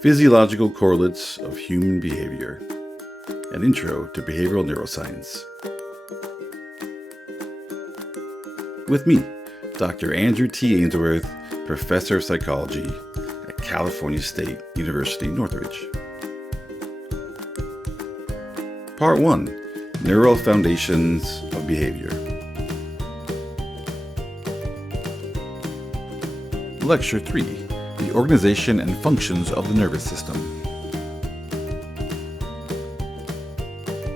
Physiological Correlates of Human Behavior, an intro to behavioral neuroscience. With me, Dr. Andrew T. Ainsworth, Professor of Psychology at California State University, Northridge. Part 1, Neural Foundations of Behavior. Lecture 3, the organization and functions of the nervous system.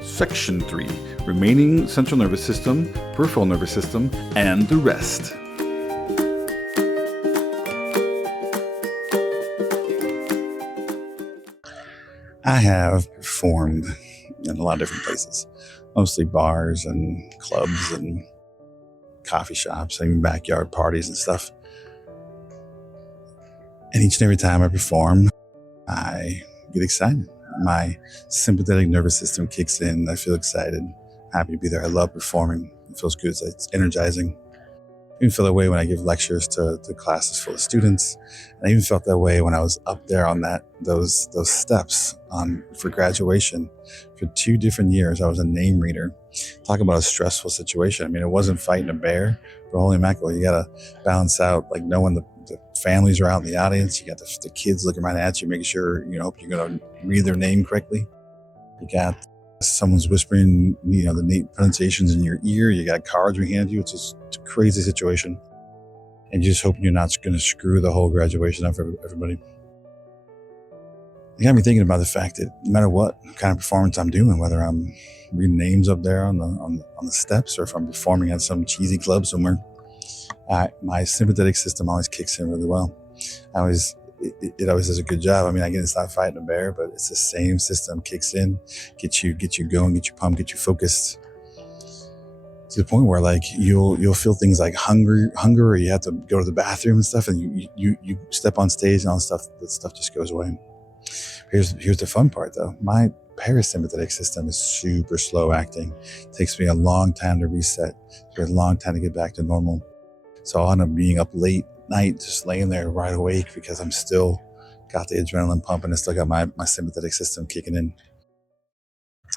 Section 3, remaining central nervous system, peripheral nervous system, and the rest. I have performed in a lot of different places, mostly bars and clubs and coffee shops, even backyard parties and stuff. And each and every time I perform, I get excited. My sympathetic nervous system kicks in. I feel excited, happy to be there. I love performing. It feels good. It's energizing. I even feel that way when I give lectures to classes full of students. And I even felt that way when I was up there on those steps for graduation. For 2 different years, I was a name reader. Talk about a stressful situation. I mean, it wasn't fighting a bear, but holy mackerel, you got to balance out, like knowing the families are out in the audience. You got the kids looking right at you, making sure, hope you're going to read their name correctly. You got someone's whispering, the neat pronunciations in your ear. You got cards being handed to you. It's just a crazy situation. And you're just hoping you're not going to screw the whole graduation up for everybody. It got me thinking about the fact that no matter what kind of performance I'm doing, whether I'm reading names up there on the steps or if I'm performing at some cheesy club somewhere, my sympathetic system always kicks in really well. It always does a good job. I mean, again, it's not fighting a bear, but it's the same system kicks in, get you going, get you pumped, get you focused to the point where like you'll feel things like hunger, or you have to go to the bathroom and stuff, and you step on stage and all that stuff just goes away. Here's the fun part though. My parasympathetic system is super slow acting. It takes me a long time to reset, a long time to get back to normal. So I'll end up being up late night, just laying there wide awake because I'm still got the adrenaline pumping and still got my sympathetic system kicking in.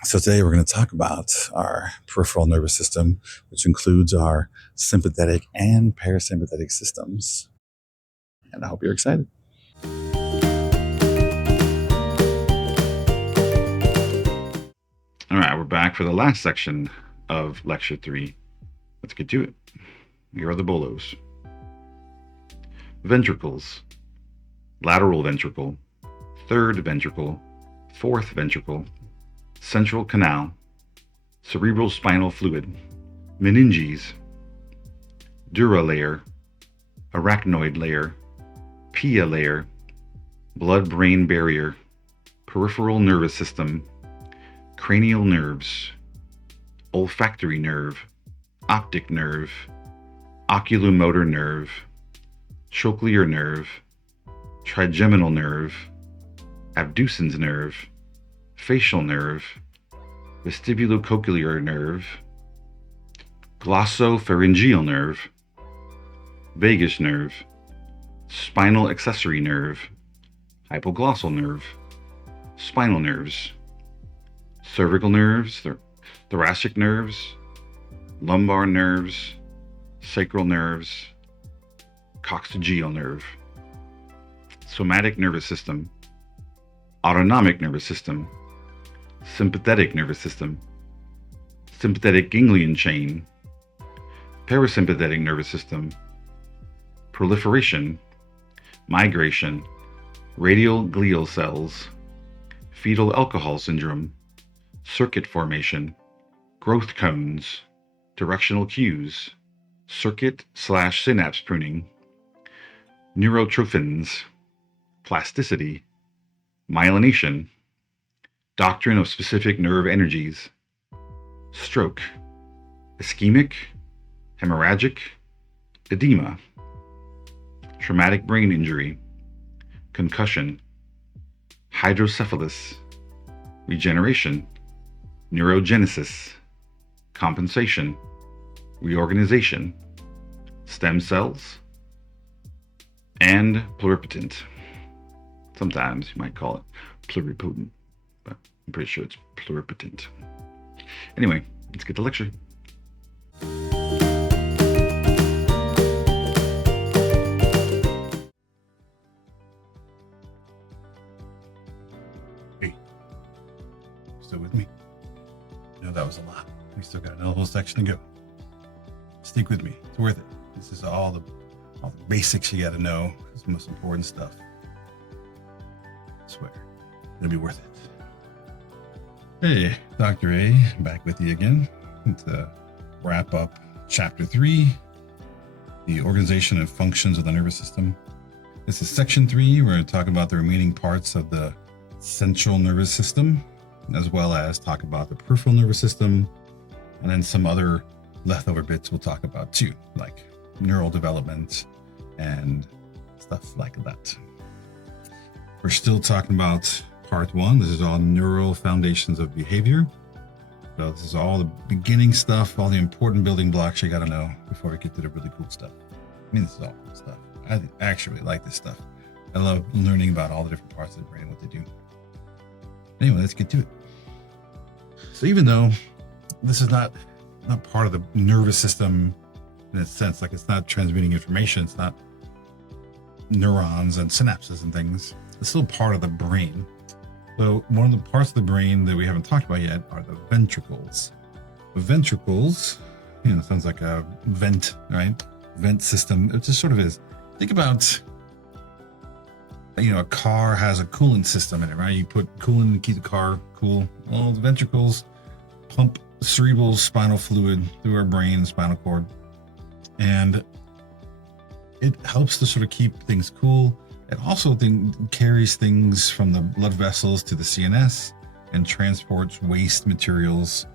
So today we're going to talk about our peripheral nervous system, which includes our sympathetic and parasympathetic systems. And I hope you're excited. All right, we're back for the last section of Lecture 3. Let's get to it. Here are the bolos. Ventricles. Lateral ventricle, third ventricle, fourth ventricle, central canal, cerebral spinal fluid, meninges, dura layer, arachnoid layer, pia layer, blood-brain barrier, peripheral nervous system, cranial nerves, olfactory nerve, optic nerve, oculomotor nerve, trochlear nerve, trigeminal nerve, abducens nerve, facial nerve, vestibulocochlear nerve, glossopharyngeal nerve, vagus nerve, spinal accessory nerve, hypoglossal nerve, spinal nerves, cervical nerves, thoracic nerves, lumbar nerves, sacral nerves, coccygeal nerve, somatic nervous system, autonomic nervous system, sympathetic nervous system, sympathetic ganglion chain, parasympathetic nervous system, proliferation, migration, radial glial cells, fetal alcohol syndrome, circuit formation, growth cones, directional cues, circuit/synapse pruning, neurotrophins, plasticity, myelination, doctrine of specific nerve energies, stroke, ischemic, hemorrhagic, edema, traumatic brain injury, concussion, hydrocephalus, regeneration, neurogenesis, compensation, reorganization, stem cells, and pluripotent. Sometimes you might call it pluripotent, but I'm pretty sure it's pluripotent. Anyway, let's get to lecture. Hey, still with me? No, that was a lot. We still got another whole section to go. Stick with me. It's worth it. This is all the basics you got to know. It's the most important stuff. I swear, it'll be worth it. Hey, Dr. A, back with you again to wrap up Chapter 3, the organization and functions of the nervous system. This is Section 3. We're going to talk about the remaining parts of the central nervous system, as well as talk about the peripheral nervous system, and then some other leftover bits we'll talk about too, like neural development and stuff like that. We're still talking about part 1. This is all neural foundations of behavior. So this is all the beginning stuff, all the important building blocks you got to know before we get to the really cool stuff. I mean, this is all cool stuff. I actually really like this stuff. I love learning about all the different parts of the brain and what they do. Anyway, let's get to it. So even though this is not part of the nervous system in a sense, like it's not transmitting information, it's not neurons and synapses and things, it's still part of the brain. So one of the parts of the brain that we haven't talked about yet are the ventricles. The ventricles, sounds like a vent, right? Vent system. It just sort of is. Think about, a car has a coolant system in it, right? You put coolant to keep the car cool. Well, the ventricles pump cerebral spinal fluid through our brain and spinal cord. And it helps to sort of keep things cool. It also carries things from the blood vessels to the CNS and transports waste materials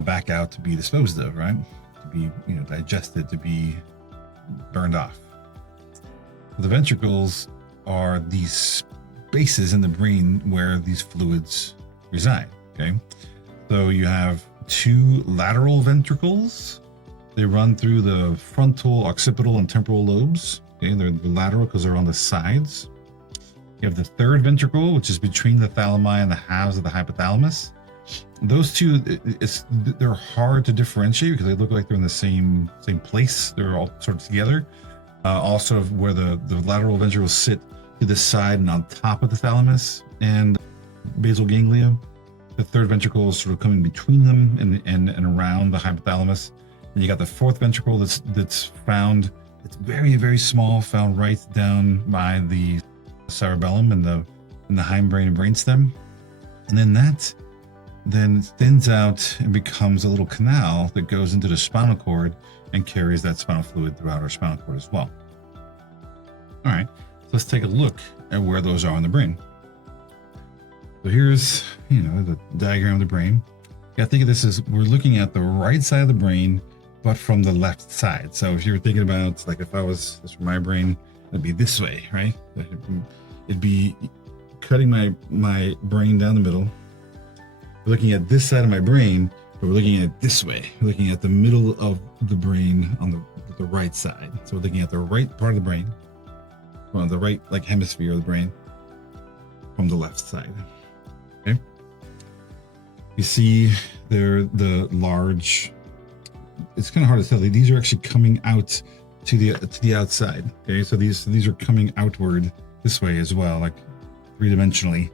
back out to be disposed of, right? To be, digested, to be burned off. The ventricles are these spaces in the brain where these fluids reside, okay? So you have 2 lateral ventricles. They run through the frontal, occipital, and temporal lobes. Okay, they're lateral because they're on the sides. You have the 3rd ventricle, which is between the thalami and the halves of the hypothalamus. Those two, they're hard to differentiate because they look like they're in the same place. They're all sort of together. All sort of where the lateral ventricles sit to the side and on top of the thalamus and basal ganglia. The 3rd ventricle is sort of coming between them and around the hypothalamus. And you got the 4th ventricle that's found. It's very, very small, found right down by the cerebellum and the hindbrain and brainstem. And then that thins out and becomes a little canal that goes into the spinal cord and carries that spinal fluid throughout our spinal cord as well. All right, so let's take a look at where those are in the brain. So here's, the diagram of the brain. You gotta think of this as we're looking at the right side of the brain, but from the left side. So if you're thinking about, like, if I was, this from my brain, it'd be this way, right? It'd be cutting my brain down the middle. We're looking at this side of my brain, but we're looking at it this way. We're looking at the middle of the brain on the right side. So we're looking at the right part of the brain, well, the right hemisphere of the brain from the left side. Okay. You see the large. It's kind of hard to tell. These are actually coming out to the outside. Okay, so these are coming outward this way as well, like 3-dimensionally.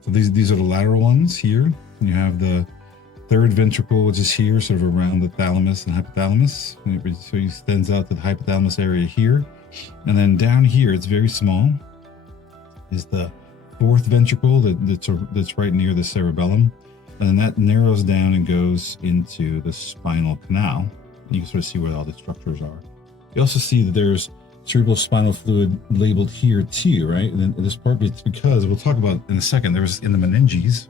So these are the lateral ones here. And you have the 3rd ventricle, which is here, sort of around the thalamus and hypothalamus. And so it extends out to the hypothalamus area here. And then down here, it's very small, is the 4th ventricle that's right near the cerebellum. And then that narrows down and goes into the spinal canal. And you can sort of see where all the structures are. You also see that there's cerebral spinal fluid labeled here too, right? And then this part, it's because we'll talk about in a second, there's in the meninges,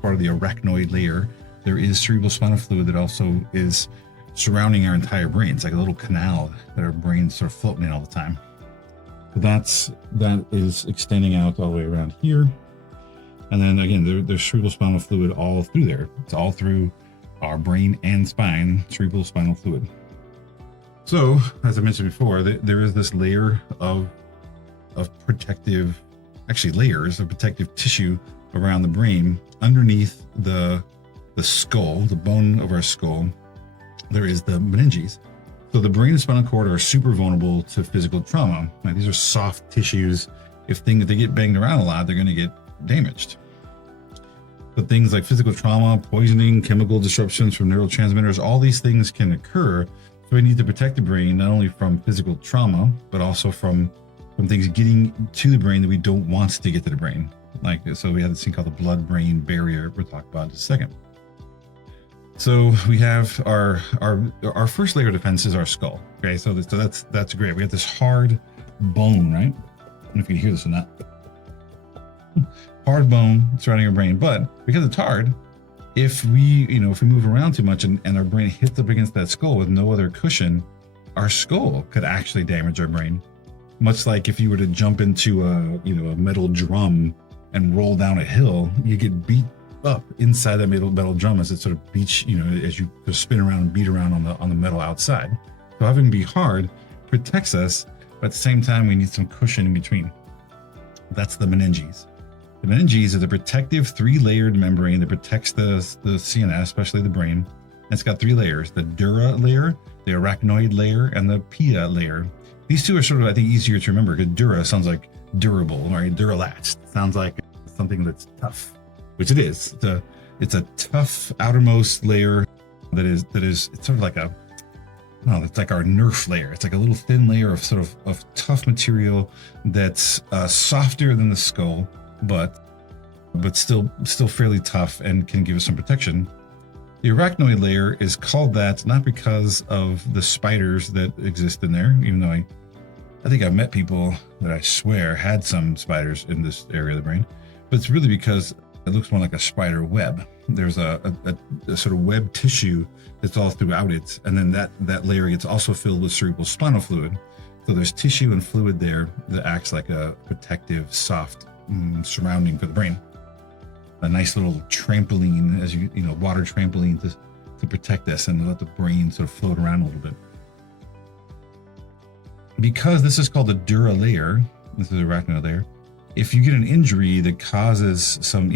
part of the arachnoid layer, there is cerebral spinal fluid that also is surrounding our entire brain. It's like a little canal that our brain's sort of floating in all the time. So that is extending out all the way around here. And then again, there's cerebral spinal fluid all through there. It's all through our brain and spine, cerebral spinal fluid. So, as I mentioned before, there is this layer of protective actually layers of protective tissue around the brain. Underneath the skull, the bone of our skull, there is the meninges. So the brain and spinal cord are super vulnerable to physical trauma. Now, these are soft tissues. If they get banged around a lot, they're going to get damaged. But things like physical trauma, poisoning, chemical disruptions from neurotransmitters, all these things can occur. So we need to protect the brain not only from physical trauma, but also from things getting to the brain that we don't want to get to the brain. Like, so we have this thing called the blood-brain barrier we'll talk about in just a second. So we have our first layer of defense is our skull. Okay, so that's great. We have this hard bone, right? I don't know if you can hear this or not. Hard bone surrounding our brain, but because it's hard, if we move around too much and our brain hits up against that skull with no other cushion, our skull could actually damage our brain. Much like if you were to jump into a metal drum and roll down a hill, you get beat up inside that metal drum as it sort of beats, as you spin around and beat around on the metal outside. So having it be hard protects us, but at the same time we need some cushion in between. That's the meninges. The meninges are the protective 3-layered membrane that protects the CNS, especially the brain. And it's got 3 layers: the dura layer, the arachnoid layer, and the pia layer. These two are sort of, I think, easier to remember because dura sounds like durable, right? Duralast sounds like something that's tough, which it is. It's a tough outermost layer that is it's sort of like it's like our Nerf layer. It's like a little thin layer of sort of tough material that's softer than the skull, but still fairly tough and can give us some protection. The arachnoid layer is called that not because of the spiders that exist in there, even though I think I've met people that I swear had some spiders in this area of the brain, but it's really because it looks more like a spider web. There's a sort of web tissue that's all throughout it, and then that layer gets also filled with cerebral spinal fluid. So there's tissue and fluid there that acts like a protective, soft surrounding for the brain. A nice little trampoline, as water trampoline to protect this and let the brain sort of float around a little bit. Because this is called the dura layer, this is the arachnoid layer, if you get an injury that causes some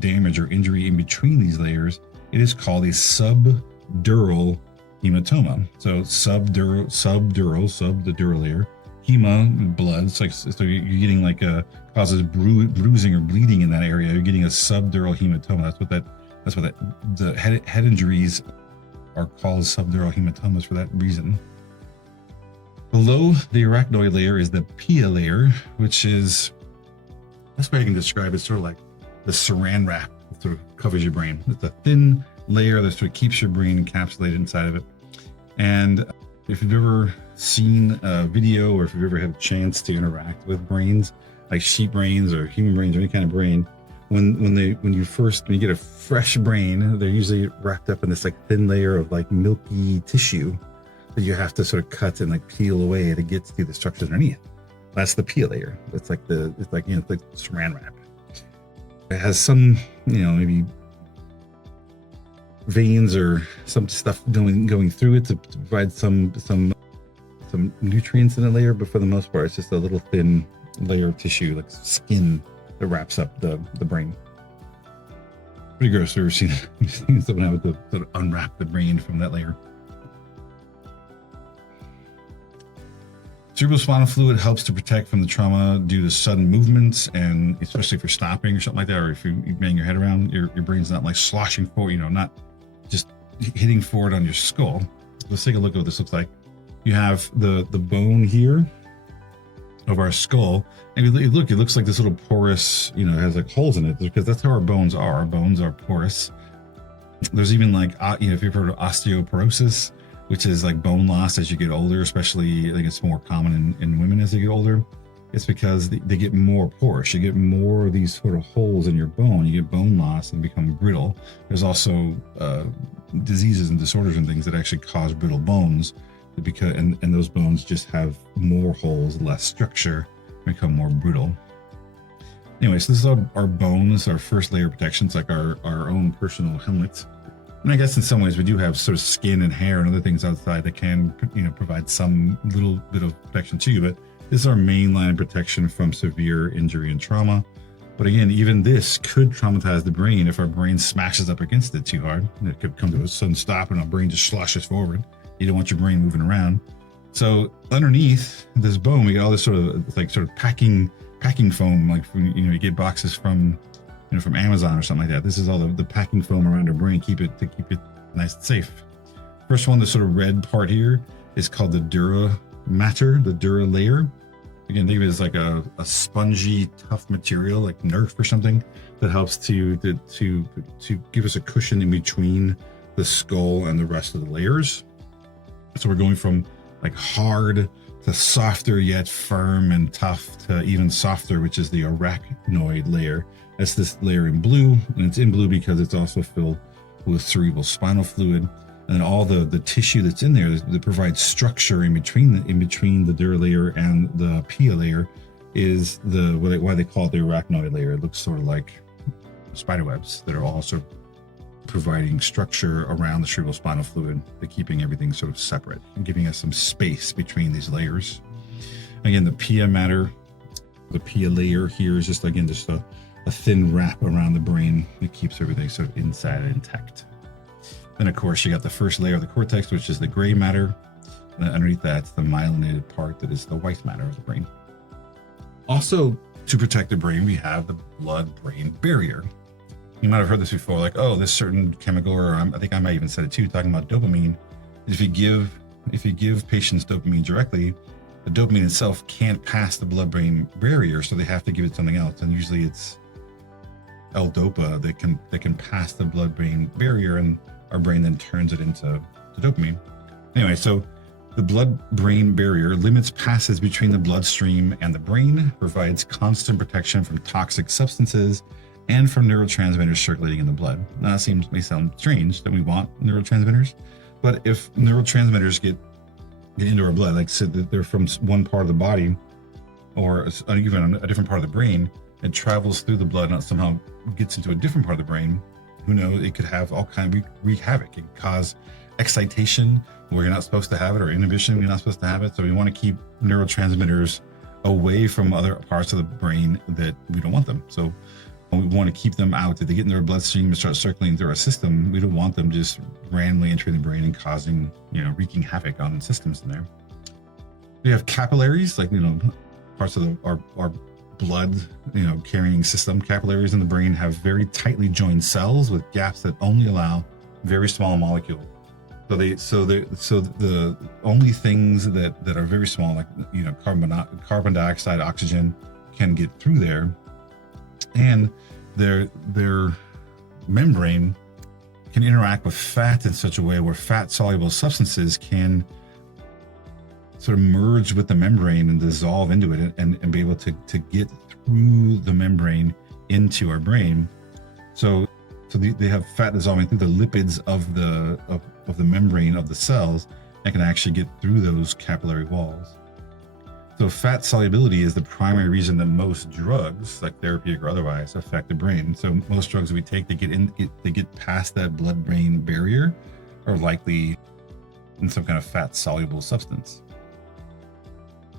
damage or injury in between these layers, it is called a subdural hematoma. So the dura layer, hema, blood. So you're getting causes bruising or bleeding in that area. You're getting a subdural hematoma. That's what the head injuries are called subdural hematomas for that reason. Below the arachnoid layer is the pia layer, which is, best way I can describe it, sort of like the saran wrap that sort of covers your brain. It's a thin layer that sort of keeps your brain encapsulated inside of it. And if you've ever seen a video or if you've ever had a chance to interact with brains, like sheep brains or human brains or any kind of brain, when you get a fresh brain, they're usually wrapped up in this thin layer of milky tissue that you have to sort of cut and peel away to get to the structures underneath. That's the pia layer. It's like saran wrap. It has some, maybe veins or some stuff going through it to provide some nutrients in the layer, but for the most part, it's just a little thin layer of tissue, like skin, that wraps up the brain. Pretty gross. I've ever seen someone have to sort of unwrap the brain from that layer. Cerebral spinal fluid helps to protect from the trauma due to sudden movements, and especially if you're stopping or something like that, or if you bang your head around, your brain's not sloshing forward, not just hitting forward on your skull. Let's take a look at what this looks like. You have the bone here of our skull, and it looks like this little porous, it has holes in it, because that's how our bones are. Our bones are porous. There's even if you've heard of osteoporosis, which is bone loss as you get older, especially I think it's more common in women as they get older. It's because they get more porous. You get more of these sort of holes in your bone. You get bone loss and become brittle. There's also diseases and disorders and things that actually cause brittle bones, and those bones just have more holes, less structure, become more brittle. Anyway, so this is our bones, our first layer of protection. It's like our own personal helmet. And I guess in some ways we do have sort of skin and hair and other things outside that can, provide some little bit of protection to you. But This is our main line of protection from severe injury and trauma. But again, even this could traumatize the brain if our brain smashes up against it too hard. It could come to a sudden stop and our brain just sloshes forward. You don't want your brain moving around. So underneath this bone, we got all this sort of packing foam, like you get boxes from from Amazon or something like that. This is all the packing foam around our brain, keep it nice and safe. First one, this sort of red part here is called the dura mater, the dura layer. Again, think of it as like a spongy, tough material, like Nerf or something, that helps to give us a cushion in between the skull and the rest of the layers. So we're going from like hard to softer yet firm and tough to even softer, which is the arachnoid layer. That's this layer in blue, and it's in blue because it's also filled with cerebral spinal fluid. And all the tissue that's in there that provides structure in between the dura layer and the pia layer is why they call it the arachnoid layer. It looks sort of like spider webs that are all sort of providing structure around the cerebral spinal fluid, but keeping everything sort of separate and giving us some space between these layers. Again, the pia mater, the pia layer here is just a thin wrap around the brain that keeps everything sort of inside and intact. Then, of course, you got the first layer of the cortex, which is the gray matter. And underneath that's the myelinated part that is the white matter of the brain. Also, to protect the brain, we have the blood-brain barrier. You might have heard this before, like, oh, this certain chemical, or I think I might even said it too, talking about dopamine. If you give patients dopamine directly, the dopamine itself can't pass the blood-brain barrier, so they have to give it something else. And usually it's L-Dopa that can pass the blood-brain barrier, and our brain then turns it into dopamine. Anyway, so the blood-brain barrier limits passage between the bloodstream and the brain, provides constant protection from toxic substances and from neurotransmitters circulating in the blood. Now, that may sound strange that we want neurotransmitters, but if neurotransmitters get into our blood, like said that they're from one part of the body or even a different part of the brain, it travels through the blood and somehow gets into a different part of the brain, who knows, it could have all kinds of wreak havoc. It could cause excitation where you're not supposed to have it, or inhibition where you're not supposed to have it. So we want to keep neurotransmitters away from other parts of the brain that we don't want them. So we want to keep them out. If they get into our bloodstream and start circulating through our system, we don't want them just randomly entering the brain and causing, wreaking havoc on systems in there. We have capillaries, like, parts of our blood, carrying system. Capillaries in the brain have very tightly joined cells with gaps that only allow very small molecules. So the only things that are very small, like carbon dioxide, oxygen, can get through there, and their membrane can interact with fat in such a way where fat soluble substances can sort of merge with the membrane and dissolve into it and be able to get through the membrane into our brain. So they have fat dissolving through the lipids of the membrane of the cells that can actually get through those capillary walls. So fat solubility is the primary reason that most drugs, like therapeutic or otherwise, affect the brain. So most drugs we take, they get past that blood-brain barrier, are likely in some kind of fat soluble substance.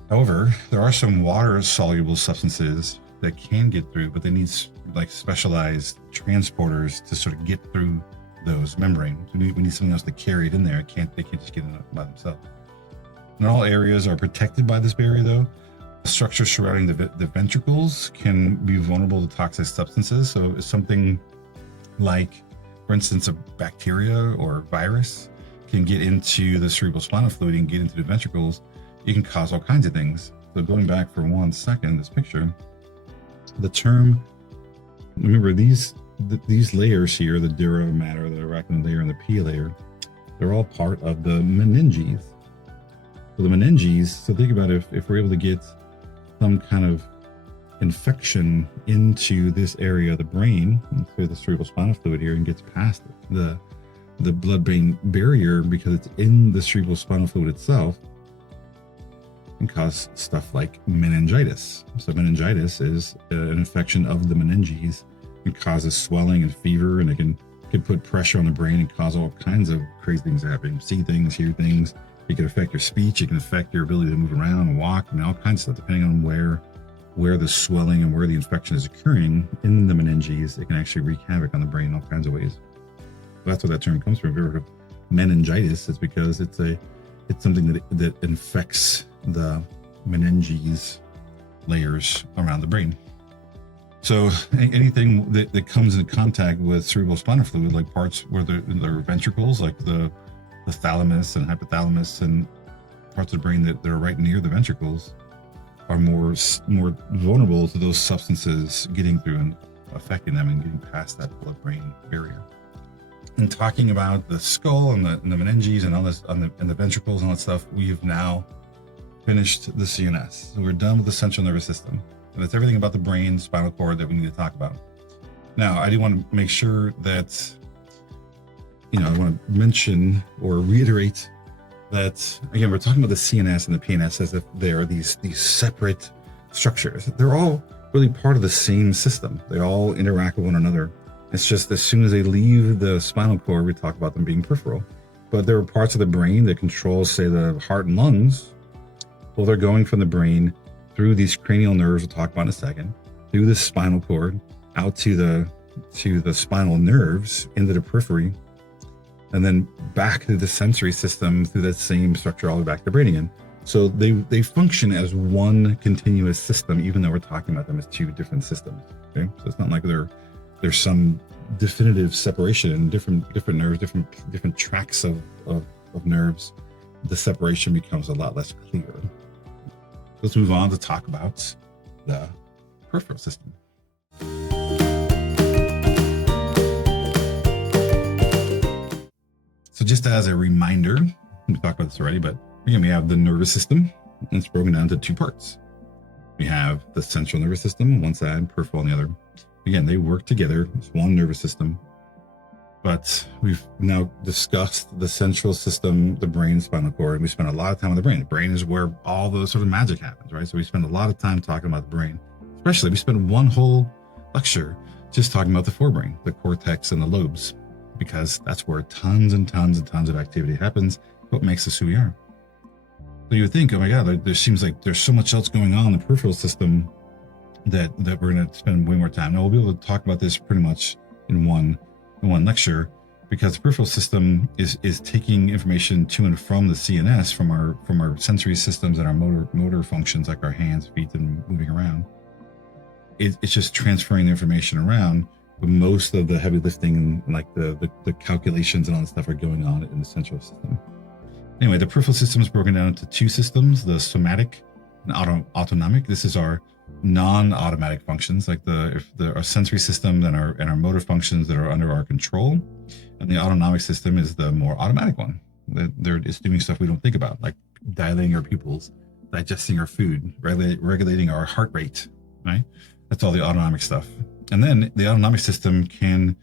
However, there are some water-soluble substances that can get through, but they need like specialized transporters to sort of get through those membranes. We need something else to carry it in there. They can't just get in by themselves. Not all areas are protected by this barrier, though. The structure surrounding the ventricles can be vulnerable to toxic substances. So if something like, for instance, a bacteria or virus can get into the cerebral spinal fluid and get into the ventricles, it can cause all kinds of things. So going back for 1 second, this picture, the term, remember these layers here, the dura mater, the arachnoid layer, and the pia layer, they're all part of the meninges. So the meninges, so think about if we're able to get some kind of infection into this area of the brain, through the cerebral spinal fluid here, and gets past the blood-brain barrier because it's in the cerebral spinal fluid itself, can cause stuff like meningitis. So meningitis is an infection of the meninges. It causes swelling and fever, and it can put pressure on the brain and cause all kinds of crazy things happening. See things, hear things, It can affect your speech. It can affect your ability to move around and walk, and all kinds of stuff, depending on where the swelling and where the infection is occurring in the meninges. It can actually wreak havoc on the brain in all kinds of ways. That's where that term comes from. If you ever heard of meningitis, it's because it's something that infects the meninges layers around the brain. So anything that comes into contact with cerebral spinal fluid, like parts where there are ventricles, like the thalamus and hypothalamus, and parts of the brain that are right near the ventricles, are more vulnerable to those substances getting through and affecting them and getting past that blood-brain barrier. And talking about the skull and the meninges and all this and the ventricles and all that stuff, we've now finished the CNS. So we're done with the central nervous system. And that's everything about the brain, spinal cord that we need to talk about. Now, I do want to make sure that, I want to mention or reiterate that, again, we're talking about the CNS and the PNS as if they are these separate structures. They're all really part of the same system. They all interact with one another. It's just as soon as they leave the spinal cord, we talk about them being peripheral. But there are parts of the brain that control, say, the heart and lungs. Well, they're going from the brain through these cranial nerves we'll talk about in a second, through the spinal cord, out to the spinal nerves, into the periphery, and then back through the sensory system through that same structure all the way back to the brain again. So they function as one continuous system, even though we're talking about them as two different systems. Okay, so it's not like there's some definitive separation in different nerves, different tracks of nerves. The separation becomes a lot less clear. Let's move on to talk about the peripheral system. So just as a reminder, we talked about this already, but again, we have the nervous system, and it's broken down into two parts. We have the central nervous system on one side, peripheral on the other. Again, they work together. It's one nervous system. But we've now discussed the central system, the brain, spinal cord, and we spent a lot of time on the brain. The brain is where all the sort of magic happens, right? So we spend a lot of time talking about the brain. Especially, we spent one whole lecture just talking about the forebrain, the cortex and the lobes, because that's where tons and tons and tons of activity happens, what makes us who we are. So you would think, oh my God, there seems like there's so much else going on in the peripheral system that we're going to spend way more time. Now, we'll be able to talk about this pretty much in one lecture, because the peripheral system is taking information to and from the CNS, from our sensory systems and our motor functions, like our hands, feet, and moving around. It's just transferring the information around, but most of the heavy lifting, like the calculations and all that stuff, are going on in the central system. Anyway, the peripheral system is broken down into two systems: the somatic and autonomic. This is our non-automatic functions, like our sensory system and our motor functions that are under our control. And the autonomic system is the more automatic one. It's doing stuff we don't think about, like dilating our pupils, digesting our food, regulating our heart rate, right? That's all the autonomic stuff. And then the autonomic system can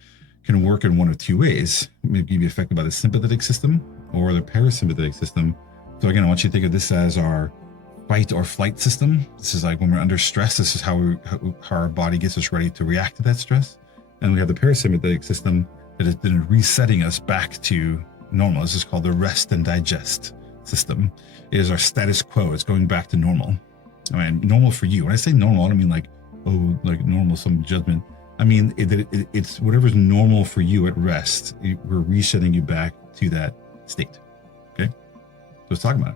work in one of two ways. It may be affected by the sympathetic system or the parasympathetic system. So again, I want you to think of this as our fight or flight system. This is like when we're under stress, this is how our body gets us ready to react to that stress. And we have the parasympathetic system that is then resetting us back to normal. This is called the rest and digest system. It is our status quo. It's going back to normal. I mean, normal for you. When I say normal, I don't mean like normal, some judgment. I mean, it's whatever's normal for you at rest. We're resetting you back to that state. Okay? So let's talk about it.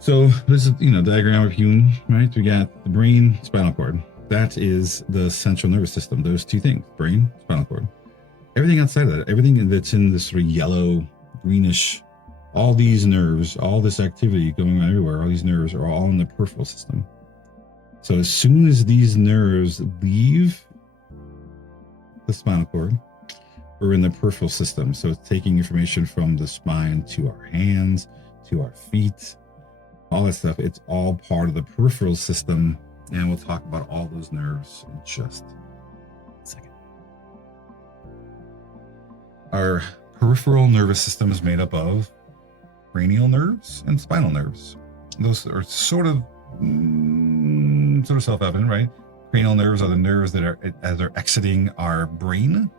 So this is, diagram of human, right? We got the brain, spinal cord. That is the central nervous system. Those two things, brain, spinal cord. Everything outside of that, everything that's in this sort of yellow, greenish, all these nerves, all this activity going on everywhere, all these nerves are all in the peripheral system. So as soon as these nerves leave the spinal cord, we're in the peripheral system. So it's taking information from the spine to our hands, to our feet, all that stuff. It's all part of the peripheral system. And we'll talk about all those nerves in just a second. Our peripheral nervous system is made up of cranial nerves and spinal nerves. Those are sort of self-evident, right? Cranial nerves are the nerves that are, as they're exiting our brain,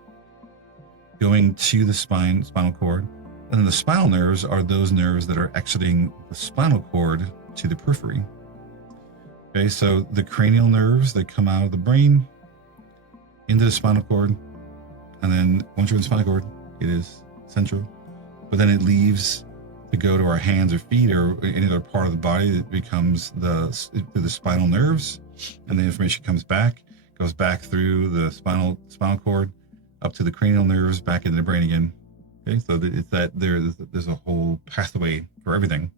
going to the spinal cord, And then the spinal nerves are those nerves that are exiting the spinal cord to the periphery. Okay, so the cranial nerves, they come out of the brain into the spinal cord. And then once you're in the spinal cord, it is central. But then it leaves to go to our hands or feet or any other part of the body. It becomes the spinal nerves, and the information comes back, goes back through the spinal cord, up to the cranial nerves, back into the brain again. Okay, so it's that there's a whole pathway for everything.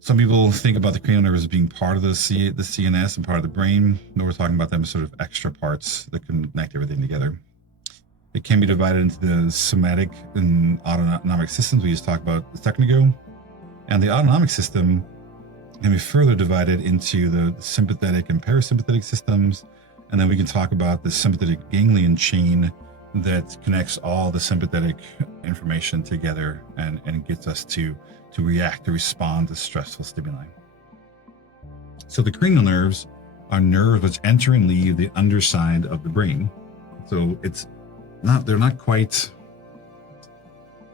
Some people think about the cranial nerves as being part of the CNS and part of the brain. No, we're talking about them as sort of extra parts that connect everything together. It can be divided into the somatic and autonomic systems we just talked about a second ago. And the autonomic system can be further divided into the sympathetic and parasympathetic systems. And then we can talk about the sympathetic ganglion chain that connects all the sympathetic information together and gets us to react, to respond to stressful stimuli. So the cranial nerves are nerves which enter and leave the underside of the brain. So they're not quite,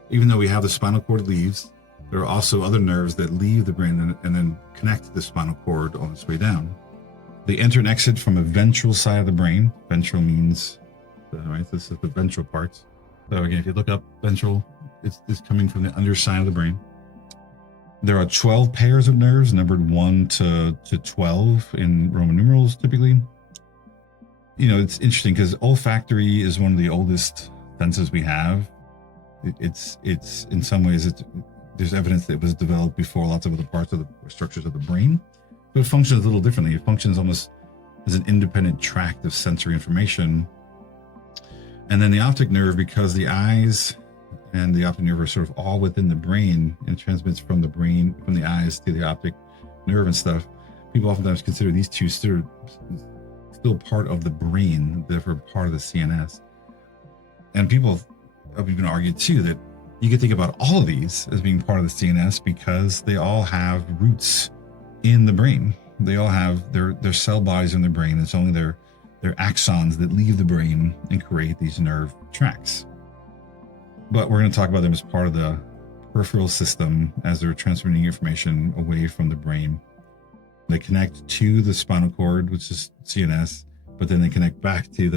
even though we have the spinal cord leaves, there are also other nerves that leave the brain and then connect to the spinal cord on its way down. They enter and exit from a ventral side of the brain. Ventral means, right, this is the ventral part. So again, if you look up ventral, it's coming from the underside of the brain. There are 12 pairs of nerves, numbered 1 to 12 in Roman numerals, typically. It's interesting because olfactory is one of the oldest senses we have. It's in some ways, there's evidence that it was developed before lots of other parts of the structures of the brain, but it functions a little differently. It functions almost as an independent tract of sensory information. And then the optic nerve, because the eyes and the optic nerve are sort of all within the brain and transmits from the brain, from the eyes to the optic nerve and stuff, people oftentimes consider these two still part of the brain, therefore part of the CNS. And people have even argued too that you could think about all of these as being part of the CNS because they all have roots in the brain. They all have their cell bodies in the brain. It's only their axons that leave the brain and create these nerve tracts. But we're going to talk about them as part of the peripheral system as they're transmitting information away from the brain. They connect to the spinal cord, which is CNS, but then they connect back to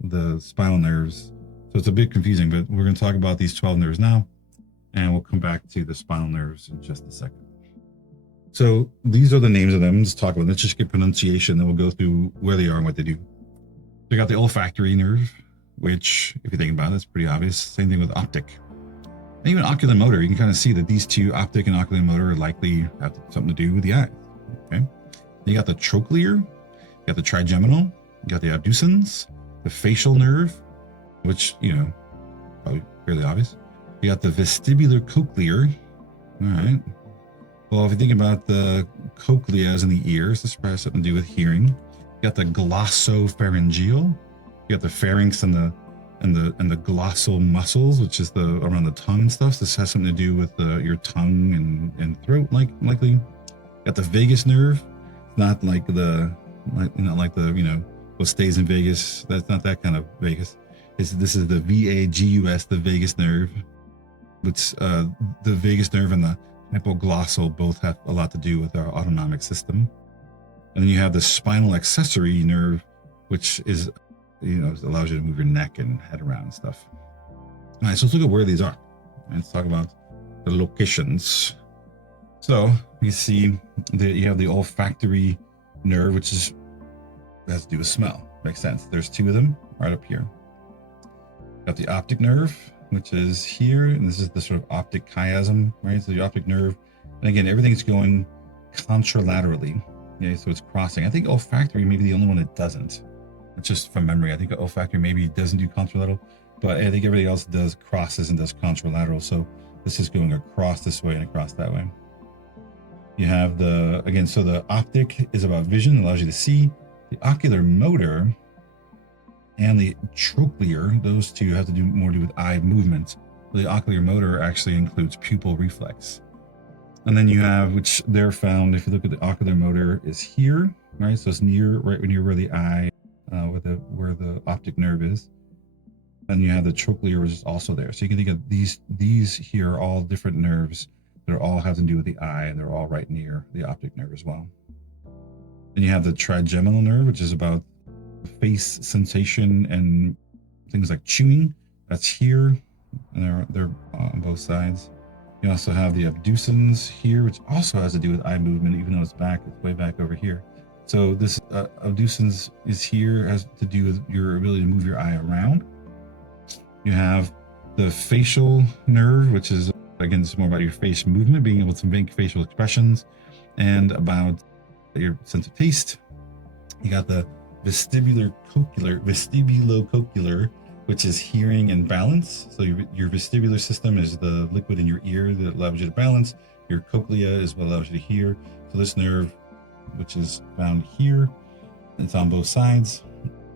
the spinal nerves. So it's a bit confusing, but we're going to talk about these 12 nerves now, and we'll come back to the spinal nerves in just a second. So these are the names of them. Let's just get pronunciation, then we'll go through where they are and what they do. So you got the olfactory nerve, which, if you think about it, it's pretty obvious. Same thing with optic. And even ocular motor, you can kind of see that these two, optic and ocular motor, likely have something to do with the eye. Okay. You got the trochlear, you got the trigeminal, you got the abducens, the facial nerve, which, probably fairly obvious. You got the vestibular cochlear. All right. Well, if you think about the cochleas in the ears, this probably has something to do with hearing. You got the glossopharyngeal. You got the pharynx and the glossal muscles, which is around the tongue and stuff. So this has something to do with your tongue and throat, likely. You got the vagus nerve. Not like what stays in Vegas. That's not that kind of Vegas. This is the VAGUS, the vagus nerve. Which the vagus nerve and the hypoglossal both have a lot to do with our autonomic system. And then you have the spinal accessory nerve, which is, allows you to move your neck and head around and stuff. All right, so let's look at where these are. Let's talk about the locations. So you see that you have the olfactory nerve, which has to do with smell. Makes sense. There's two of them right up here. Got the optic nerve, which is here, and this is the sort of optic chiasm, right? So the optic nerve, and again, everything's going contralaterally. Okay, so it's crossing. I think olfactory may be the only one that doesn't. It's just from memory. I think olfactory maybe doesn't do contralateral, but I think everything else crosses and does contralateral. So this is going across this way and across that way. You have so the optic is about vision, allows you to see. The ocular motor and the trochlear, those two have to do more with eye movement. The ocular motor actually includes pupil reflex. And then you have, which they're found, if you look at the ocular motor, is here, right? So it's right near where the eye, where the optic nerve is. And you have the trochlear, which is also there. So you can think of these here are all different nerves that are all have to do with the eye, and they're all right near the optic nerve as well. Then you have the trigeminal nerve, which is about face sensation and things like chewing. That's here, and they're on both sides. You also have the abducens here, which also has to do with eye movement, even though it's way back over here. So this abducens is here, has to do with your ability to move your eye around. You have the facial nerve, which is, again, this is more about your face movement, being able to make facial expressions, and about your sense of taste. You got the vestibulocochlear, which is hearing and balance. So your vestibular system is the liquid in your ear that allows you to balance. Your cochlea is what allows you to hear. So this nerve, which is found here, it's on both sides,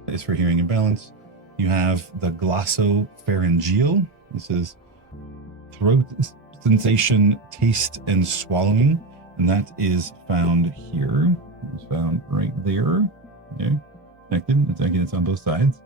is for hearing and balance. You have the glossopharyngeal. This is throat sensation, taste, and swallowing. And that is found here. It's found right there. Okay, connected. It's on both sides.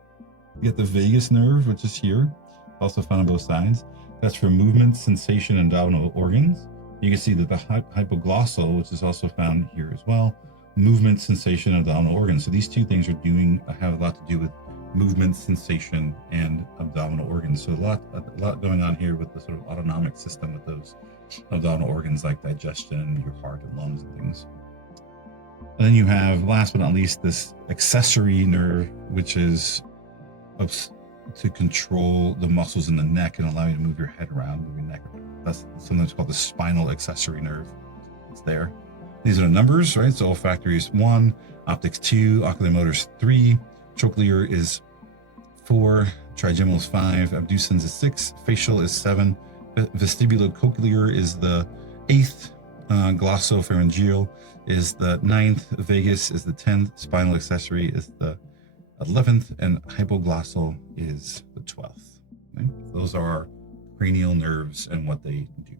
You get the vagus nerve, which is here, also found on both sides. That's for movement, sensation, and abdominal organs. You can see that the hypoglossal, which is also found here as well, movement, sensation, and abdominal organs. So these two things have a lot to do with movement, sensation, and abdominal organs. So a lot going on here with the sort of autonomic system with those abdominal organs like digestion, your heart and lungs and things. And then you have, last but not least, this accessory nerve, which is to control the muscles in the neck and allow you to move your head around, move your neck. That's sometimes called the spinal accessory nerve. It's there. These are the numbers, right? So olfactory is 1, optics 2, oculomotor is 3, trochlear is 4, trigeminal is 5, abducens is 6, facial is 7, vestibulocochlear is the 8th, glossopharyngeal is the 9th, vagus is the 10th, spinal accessory is the 11th, and hypoglossal is the 12th. Okay? Those are our cranial nerves and what they do.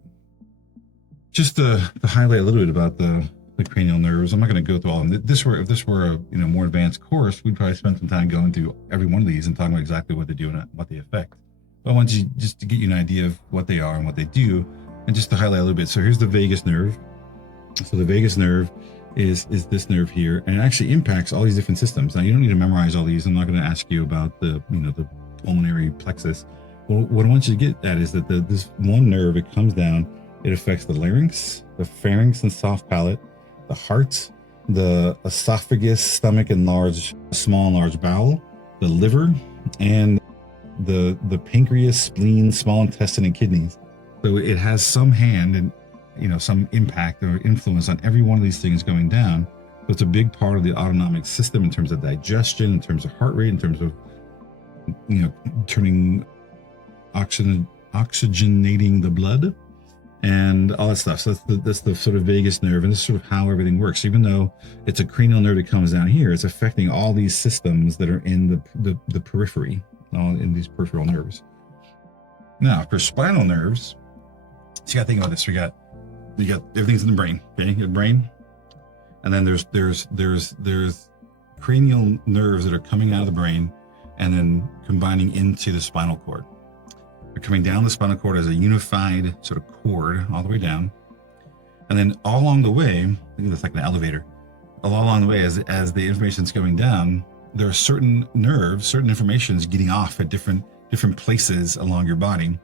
Just to highlight a little bit about the cranial nerves, I'm not going to go through all of them. If this were a more advanced course, we'd probably spend some time going through every one of these and talking about exactly what they do and what they affect. But I want you just to get you an idea of what they are and what they do, and just to highlight a little bit. So here's the vagus nerve. So the vagus nerve is this nerve here, and it actually impacts all these different systems. Now you don't need to memorize all these. I'm not going to ask you about the pulmonary plexus. Well, what I want you to get at is that this one nerve, it comes down, it affects the larynx, the pharynx and soft palate, the heart, the esophagus, stomach, and small and large bowel, the liver, and the pancreas, spleen, small intestine, and kidneys. So it has some hand and some impact or influence on every one of these things going down. So it's a big part of the autonomic system in terms of digestion, in terms of heart rate, in terms of turning oxygenating the blood and all that stuff. So that's the sort of vagus nerve, and this is sort of how everything works. Even though it's a cranial nerve that comes down here, it's affecting all these systems that are in the periphery, in these peripheral nerves. Now, for spinal nerves, so you got to think about this. You got everything's in the brain. Okay, you have brain, and then there's cranial nerves that are coming out of the brain and then combining into the spinal cord. They're coming down the spinal cord as a unified sort of cord all the way down, and then all along the way, I think that's like an elevator. All along the way, as the information's going down, there are certain nerves, certain information is getting off at different places along your body.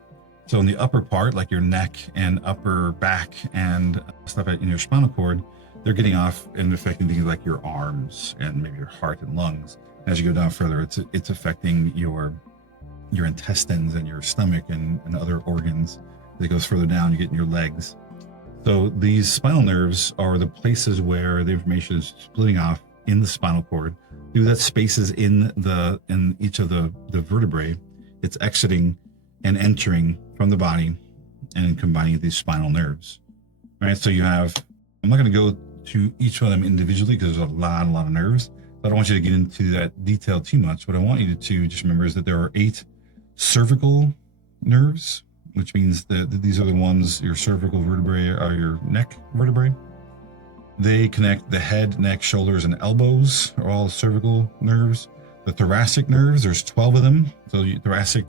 So in the upper part, like your neck and upper back and stuff in your spinal cord, they're getting off and affecting things like your arms and maybe your heart and lungs. As you go down further, it's affecting your intestines and your stomach and other organs. As it goes further down, you get in your legs. So these spinal nerves are the places where the information is splitting off in the spinal cord. Through that spaces in each of the vertebrae, it's exiting and entering from the body and combining these spinal nerves. All right, so you have, I'm not going to go to each one of them individually because there's a lot of nerves. I don't want you to get into that detail too much. What I want you to just remember is that there are 8 cervical nerves, which means that these are the ones, your cervical vertebrae are your neck vertebrae. They connect the head, neck, shoulders, and elbows are all cervical nerves. The thoracic nerves, there's 12 of them. So thoracic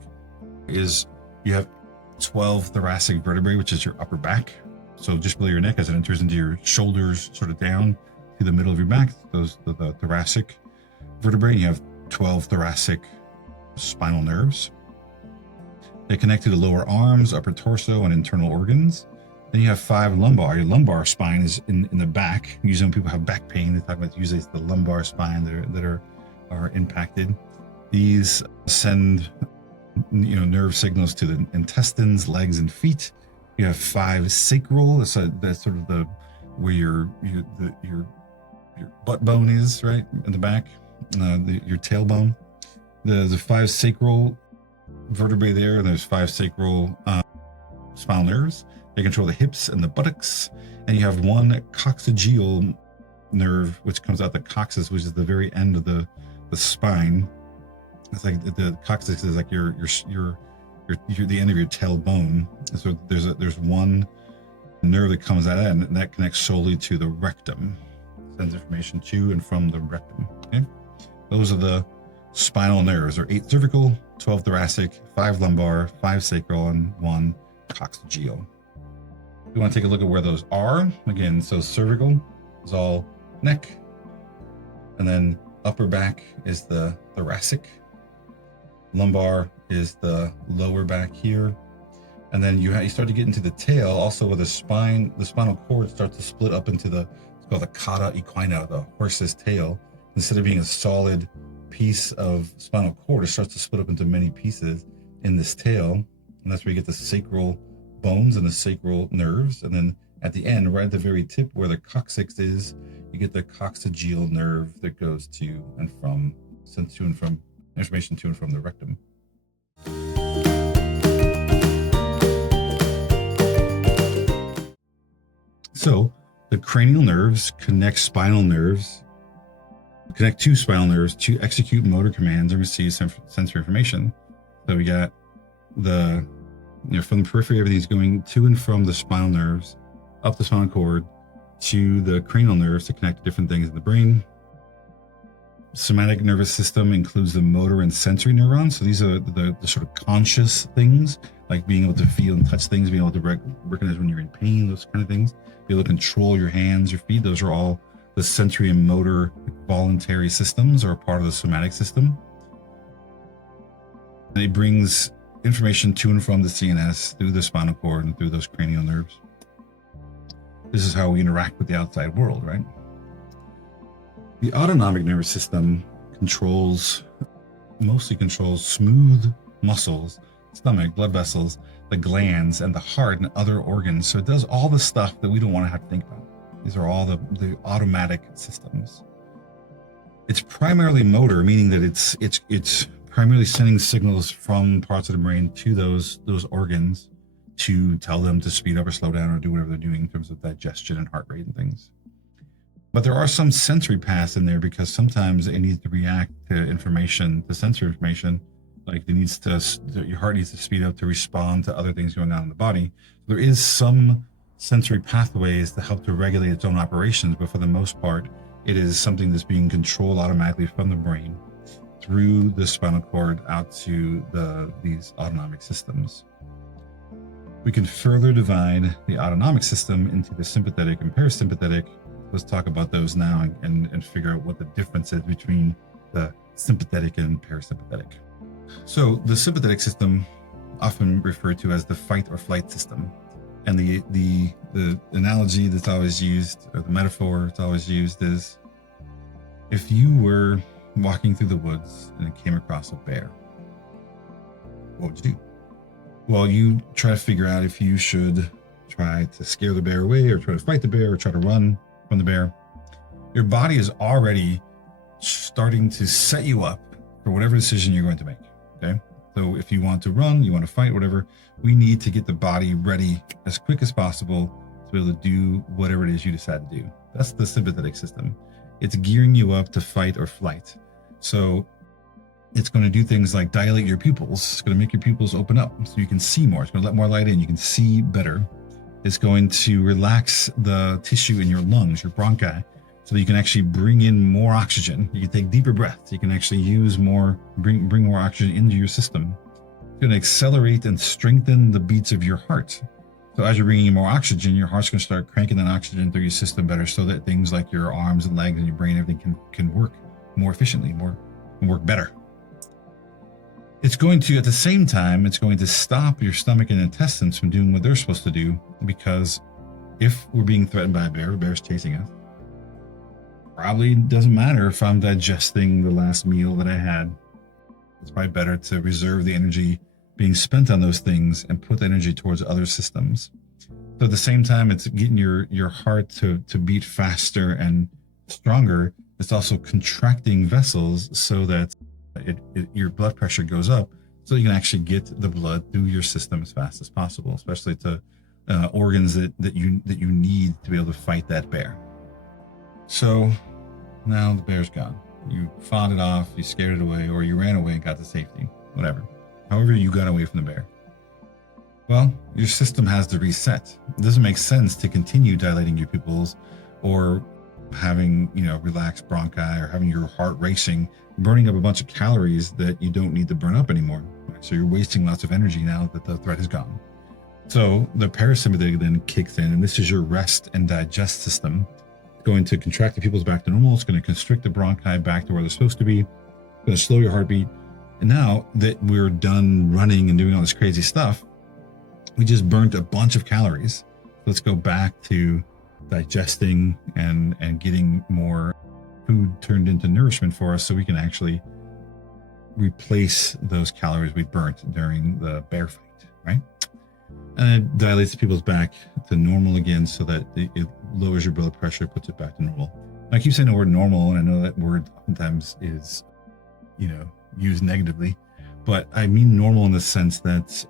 is, you have 12 thoracic vertebrae, which is your upper back. So just below your neck as it enters into your shoulders, sort of down to the middle of your back, those the thoracic vertebrae. You have 12 thoracic spinal nerves. They connect to the lower arms, upper torso, and internal organs. Then you have 5 lumbar. Your lumbar spine is in the back. Usually when people have back pain, they talk about usually it's the lumbar spine that are impacted. These send nerve signals to the intestines, legs, and feet. You have 5 sacral. That's sort of the where your butt bone is, right in the back, your tailbone. The 5 sacral vertebrae there, and there's 5 sacral spinal nerves. They control the hips and the buttocks, and you have 1 coccygeal nerve, which comes out the coccyx, which is the very end of the spine. It's like the coccyx is like your the end of your tailbone. So there's 1 nerve that comes out of that, and that connects solely to the rectum. Sends information to and from the rectum. Okay, those are the spinal nerves. There are 8 cervical, 12 thoracic, 5 lumbar, 5 sacral, and 1 coccygeal. We want to take a look at where those are. Again, so cervical is all neck, and then upper back is the thoracic. Lumbar is the lower back here. And then you start to get into the tail, also where the spinal cord starts to split up into it's called the cauda equina, the horse's tail. Instead of being a solid piece of spinal cord, it starts to split up into many pieces in this tail. And that's where you get the sacral bones and the sacral nerves. And then at the end, right at the very tip where the coccyx is, you get the coccygeal nerve that goes to and from, sends to and from, information to and from the rectum. So the cranial nerves connect to spinal nerves to execute motor commands and receive sensory information. So we got from the periphery, everything's going to and from the spinal nerves, up the spinal cord, to the cranial nerves to connect to different things in the brain. Somatic nervous system includes the motor and sensory neurons. So these are the sort of conscious things, like being able to feel and touch things, being able to recognize when you're in pain, those kind of things. Be able to control your hands, your feet. Those are all the sensory and motor voluntary systems, are a part of the somatic system. And it brings information to and from the CNS through the spinal cord and through those cranial nerves. This is how we interact with the outside world, right? The autonomic nervous system mostly controls smooth muscles, stomach, blood vessels, the glands, and the heart and other organs. So it does all the stuff that we don't want to have to think about. These are all the automatic systems. It's primarily motor, meaning that it's primarily sending signals from parts of the brain to those organs to tell them to speed up or slow down or do whatever they're doing in terms of digestion and heart rate and things. But there are some sensory paths in there, because sometimes it needs to react to information, to sensory information, like your heart needs to speed up to respond to other things going on in the body. There is some sensory pathways to help to regulate its own operations, but for the most part, it is something that's being controlled automatically from the brain through the spinal cord out to these autonomic systems. We can further divide the autonomic system into the sympathetic and parasympathetic. Let's talk about those now and figure out what the difference is between the sympathetic and parasympathetic. So the sympathetic system, often referred to as the fight or flight system, and the analogy that's always used, or the metaphor that's always used, is if you were walking through the woods and came across a bear, what would you do? Well, you try to figure out if you should try to scare the bear away, or try to fight the bear, or try to run from the bear. Your body is already starting to set you up for whatever decision you're going to make. Okay, so if you want to run, you want to fight, whatever, we need to get the body ready as quick as possible to be able to do whatever it is you decide to do. That's the sympathetic system. It's gearing you up to fight or flight. So it's going to do things like dilate your pupils. It's going to make your pupils open up so you can see more. It's going to let more light in. You can see better. It's going to relax the tissue in your lungs, your bronchi, so that you can actually bring in more oxygen. You can take deeper breaths. You can actually use more, bring more oxygen into your system. It's going to accelerate and strengthen the beats of your heart. So as you're bringing in more oxygen, your heart's going to start cranking that oxygen through your system better, so that things like your arms and legs and your brain, everything can work more efficiently, and work better. It's going to, at the same time, it's going to stop your stomach and intestines from doing what they're supposed to do, because if we're being threatened by a bear's chasing us, probably doesn't matter if I'm digesting the last meal that I had. It's probably better to reserve the energy being spent on those things and put the energy towards other systems. So at the same time, it's getting your heart to beat faster and stronger. It's also contracting vessels so that your blood pressure goes up, so you can actually get the blood through your system as fast as possible, especially to organs that you need to be able to fight that bear. So now the bear's gone. You fought it off, you scared it away, or you ran away and got to safety, whatever. However you got away from the bear. Well, your system has to reset. It doesn't make sense to continue dilating your pupils or having, relaxed bronchi, or having your heart racing, burning up a bunch of calories that you don't need to burn up anymore. So you're wasting lots of energy now that the threat is gone. So the parasympathetic then kicks in, and this is your rest and digest system. It's going to contract the pupils back to normal. It's going to constrict the bronchi back to where they're supposed to be. It's going to slow your heartbeat. And now that we're done running and doing all this crazy stuff, we just burnt a bunch of calories. Let's go back to digesting and getting more food turned into nourishment for us, so we can actually replace those calories we burnt during the bear fight, right? And it dilates the pupils back to normal again, so that it lowers your blood pressure, puts it back to normal. I keep saying the word normal, and I know that word oftentimes is, used negatively, but I mean normal in the sense that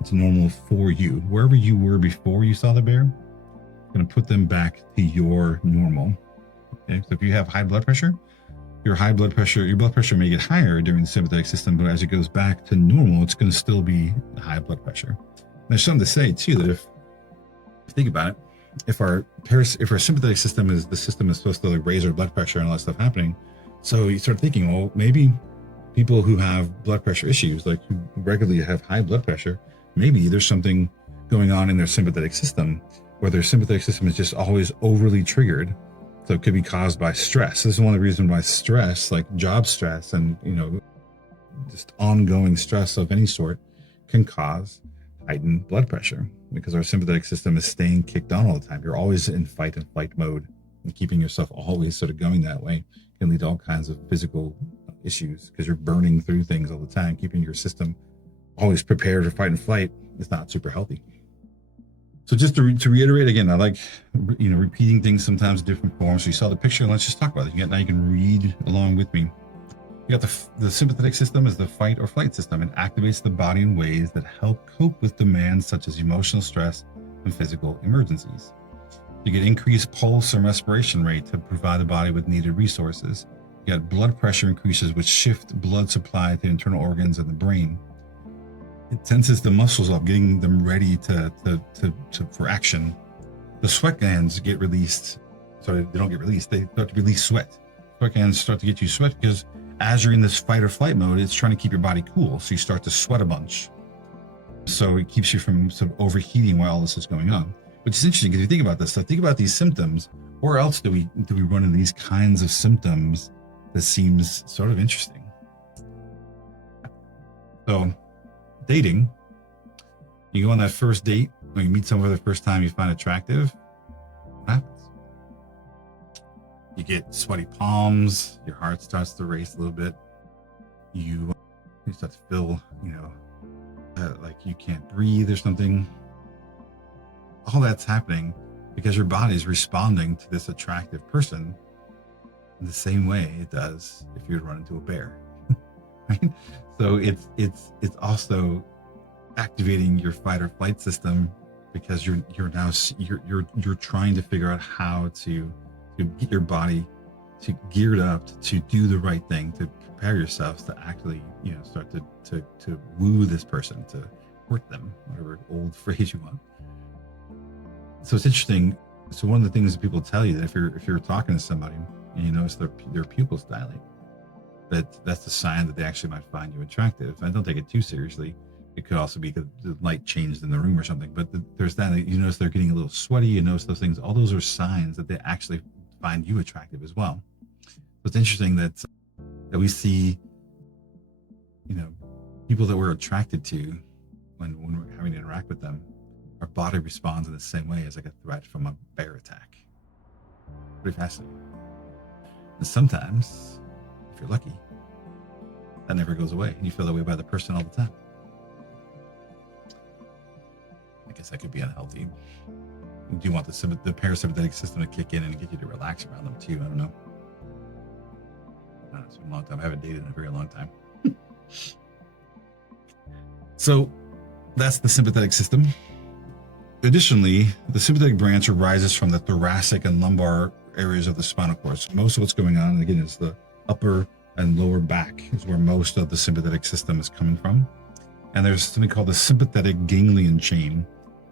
it's normal for you. Wherever you were before you saw the bear, going to put them back to your normal. Okay, so if you have high blood pressure, your blood pressure may get higher during the sympathetic system, but as it goes back to normal, it's going to still be high blood pressure. And there's something to say too, that if you think about it, if our sympathetic system is the system that's supposed to raise our blood pressure and all that stuff happening, so you start thinking, well, maybe people who have blood pressure issues, like who regularly have high blood pressure, maybe there's something going on in their sympathetic system, where their sympathetic system is just always overly triggered. So it could be caused by stress. This is one of the reasons why stress, like job stress and, just ongoing stress of any sort, can cause heightened blood pressure, because our sympathetic system is staying kicked on all the time. You're always in fight and flight mode, and keeping yourself always sort of going that way can lead to all kinds of physical issues, because you're burning through things all the time. Keeping your system always prepared for fight and flight is not super healthy. So just to reiterate again, I like, repeating things sometimes in different forms. So you saw the picture, and let's just talk about it. Now you can read along with me. You got the sympathetic system is the fight or flight system. It activates the body in ways that help cope with demands such as emotional stress and physical emergencies. You get increased pulse and respiration rate to provide the body with needed resources. You got blood pressure increases, which shift blood supply to internal organs and the brain. It tenses the muscles up, getting them ready for action. The sweat glands get released. Sorry, they don't get released. They start to release sweat. Sweat glands start to get you sweat, because as you're in this fight or flight mode, it's trying to keep your body cool. So you start to sweat a bunch. So it keeps you from sort of overheating while all this is going on. Which is interesting, because if you think about this, so think about these symptoms. Where else do we run into these kinds of symptoms that seems sort of interesting? So dating, you go on that first date, or you meet someone for the first time you find attractive, what happens? You get sweaty palms, your heart starts to race a little bit, you start to feel, like you can't breathe or something. All that's happening because your body is responding to this attractive person in the same way it does if you run into a bear. Right? So it's also activating your fight or flight system, because you're trying to figure out how to get your body geared up to do the right thing, to prepare yourselves to actually start to woo this person, to court them, whatever old phrase you want. So it's interesting. So one of the things that people tell you, that if you're talking to somebody and you notice their pupils dilate, that's a sign that they actually might find you attractive. I don't take it too seriously. It could also be the light changed in the room or something. But there's that. You notice they're getting a little sweaty. You notice those things. All those are signs that they actually find you attractive as well. So it's interesting that we see, people that we're attracted to when we're having to interact with them. Our body responds in the same way as like a threat from a bear attack. Pretty fascinating. And sometimes, if you're lucky, that never goes away, and you feel that way by the person all the time. I guess that could be unhealthy. You do want the parasympathetic system to kick in and get you to relax around them too. I don't know. It's been a long time. I haven't dated in a very long time. So that's the sympathetic system. Additionally, the sympathetic branch arises from the thoracic and lumbar areas of the spinal cord. So most of what's going on, again, is the upper and lower back is where most of the sympathetic system is coming from. And there's something called the sympathetic ganglion chain.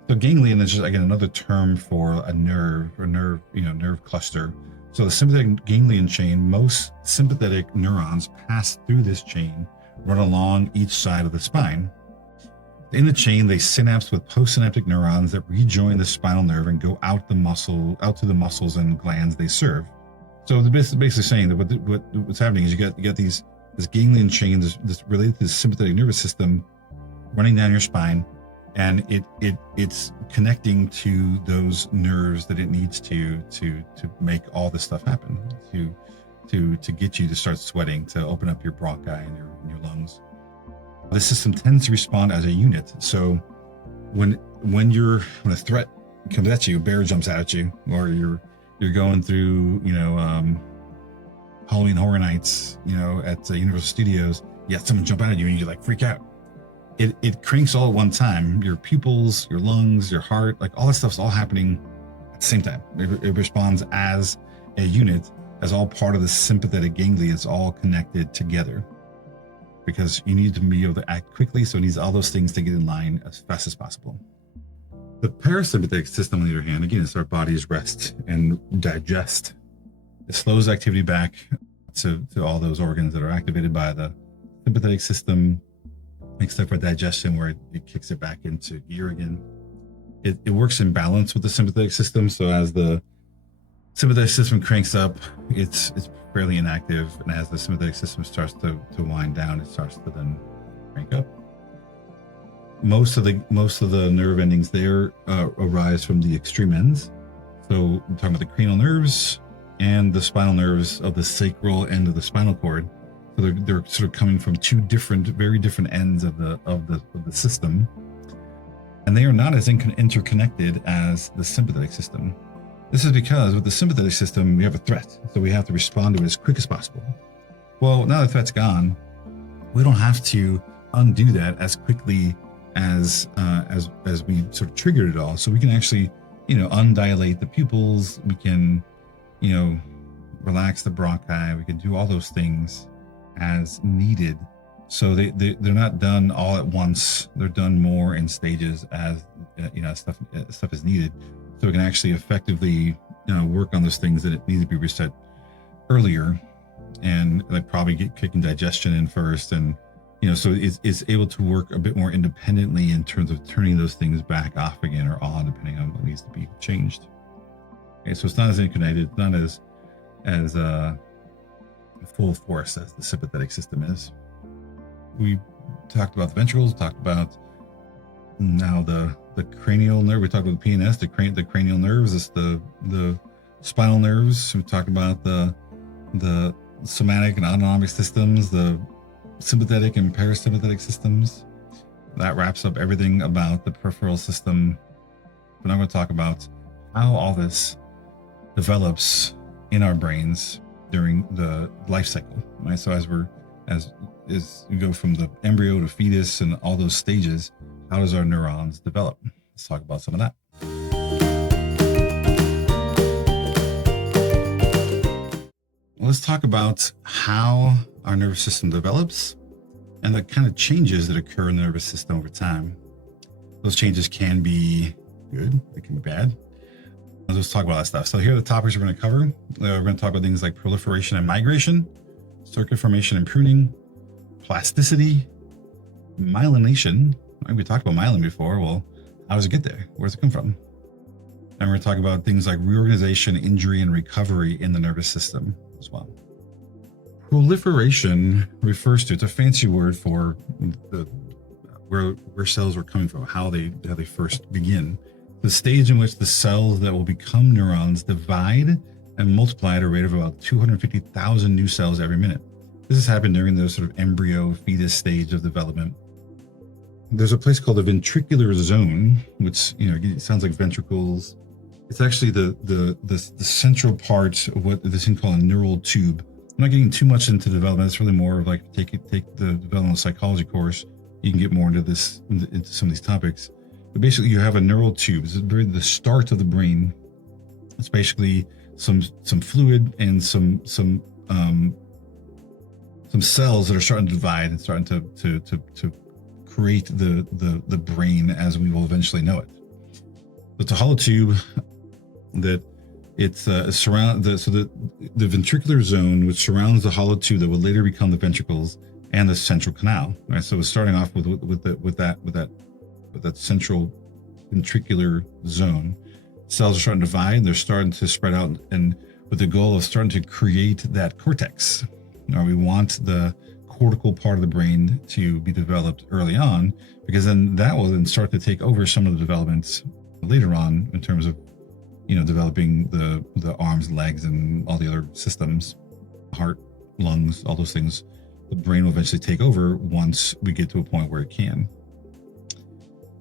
So ganglion is just, again, another term for a nerve cluster. So the sympathetic ganglion chain, most sympathetic neurons pass through this chain, run along each side of the spine. In the chain, they synapse with postsynaptic neurons that rejoin the spinal nerve and go out to the muscles and glands they serve. So they're basically saying that what's happening is you got this ganglion chain, this related to the sympathetic nervous system, running down your spine, and it's connecting to those nerves that it needs to make all this stuff happen, to get you to start sweating, to open up your bronchi and your lungs. The system tends to respond as a unit. So when a threat comes at you, a bear jumps out at you, or you're going through Halloween Horror Nights, at Universal Studios, you have someone jump out at you and you like freak out. It cranks all at one time. Your pupils, your lungs, your heart, like all that stuff's all happening at the same time. It responds as a unit, as all part of the sympathetic ganglia. It's all connected together, because you need to be able to act quickly. So it needs all those things to get in line as fast as possible. The parasympathetic system, on the other hand, again, is our body's rest and digest. It slows activity back to all those organs that are activated by the sympathetic system, except for digestion, where it kicks it back into gear again. It works in balance with the sympathetic system. So as the sympathetic system cranks up, it's fairly inactive, and as the sympathetic system starts to wind down, it starts to then crank up. Most of the nerve endings there arise from the extreme ends. So I'm talking about the cranial nerves and the spinal nerves of the sacral end of the spinal cord. So they're sort of coming from two very different ends of the system, and they are not as interconnected as the sympathetic system. This is because with the sympathetic system, we have a threat, so we have to respond to it as quick as possible. Well, now the threat's gone, we don't have to undo that as quickly as we sort of triggered it all. So we can actually, undilate the pupils. We can, relax the bronchi. We can do all those things as needed. So they're not done all at once. They're done more in stages as stuff is needed. So we can actually effectively, work on those things that it needs to be reset earlier, and like probably get kicking digestion in first, and so it's able to work a bit more independently in terms of turning those things back off again or on, depending on what needs to be changed. Okay, so it's not as interconnected, it's not as full force as the sympathetic system is. We talked about the ventricles, talked about now the cranial nerve. We talked about the PNS, the cranial nerves. It's the spinal nerves. We talked about the somatic and autonomic systems, the sympathetic and parasympathetic systems. That wraps up everything about the peripheral system. But I'm going to talk about how all this develops in our brains during the life cycle, right? So as we go from the embryo to fetus and all those stages, how does our neurons develop? Let's talk about some of that. Let's talk about how our nervous system develops and the kind of changes that occur in the nervous system over time. Those changes can be good, they can be bad. Let's talk about that stuff. So here are the topics we're going to cover. We're going to talk about things like proliferation and migration, circuit formation and pruning, plasticity, myelination. We talked about myelin before. Well, how does it get there? Where does it come from? And we're going to talk about things like reorganization, injury, and recovery in the nervous system as well. Proliferation refers to, it's a fancy word for where cells are coming from, how they first begin. The stage in which the cells that will become neurons divide and multiply at a rate of about 250,000 new cells every minute. This has happened during the sort of embryo fetus stage of development. There's a place called the ventricular zone, which, it sounds like ventricles. It's actually the central part of what this thing called a neural tube. I'm not getting too much into development. It's really more of like take the developmental psychology course. You can get more into some of these topics. But basically, you have a neural tube. It's the start of the brain. It's basically some fluid and some cells that are starting to divide and starting to create the brain as we will eventually know it. It's a hollow tube that it's the ventricular zone, which surrounds the hollow tube that will later become the ventricles and the central canal. Right. So it's starting off with that central ventricular zone. Cells are starting to divide. They're starting to spread out, and with the goal of starting to create that cortex. We want the cortical part of the brain to be developed early on, because then that will then start to take over some of the developments later on in terms of, developing the arms, legs, and all the other systems, heart, lungs, all those things. The brain will eventually take over once we get to a point where it can.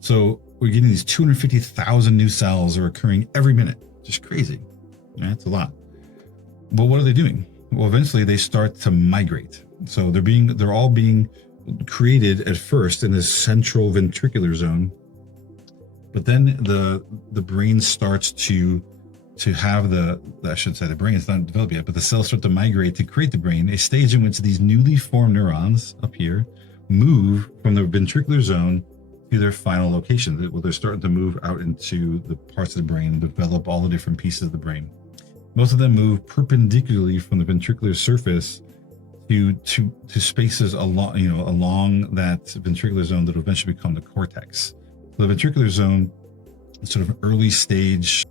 So we're getting these 250,000 new cells are occurring every minute. Just crazy. That's a lot. But what are they doing? Well, eventually they start to migrate. So they're all being created at first in this central ventricular zone. But then the brain starts to have the brain is not developed yet, but the cells start to migrate to create the brain, a stage in which these newly formed neurons up here move from the ventricular zone to their final location. Well, they're starting to move out into the parts of the brain and develop all the different pieces of the brain. Most of them move perpendicularly from the ventricular surface to spaces along that ventricular zone that will eventually become the cortex. So the ventricular zone is sort of an early stage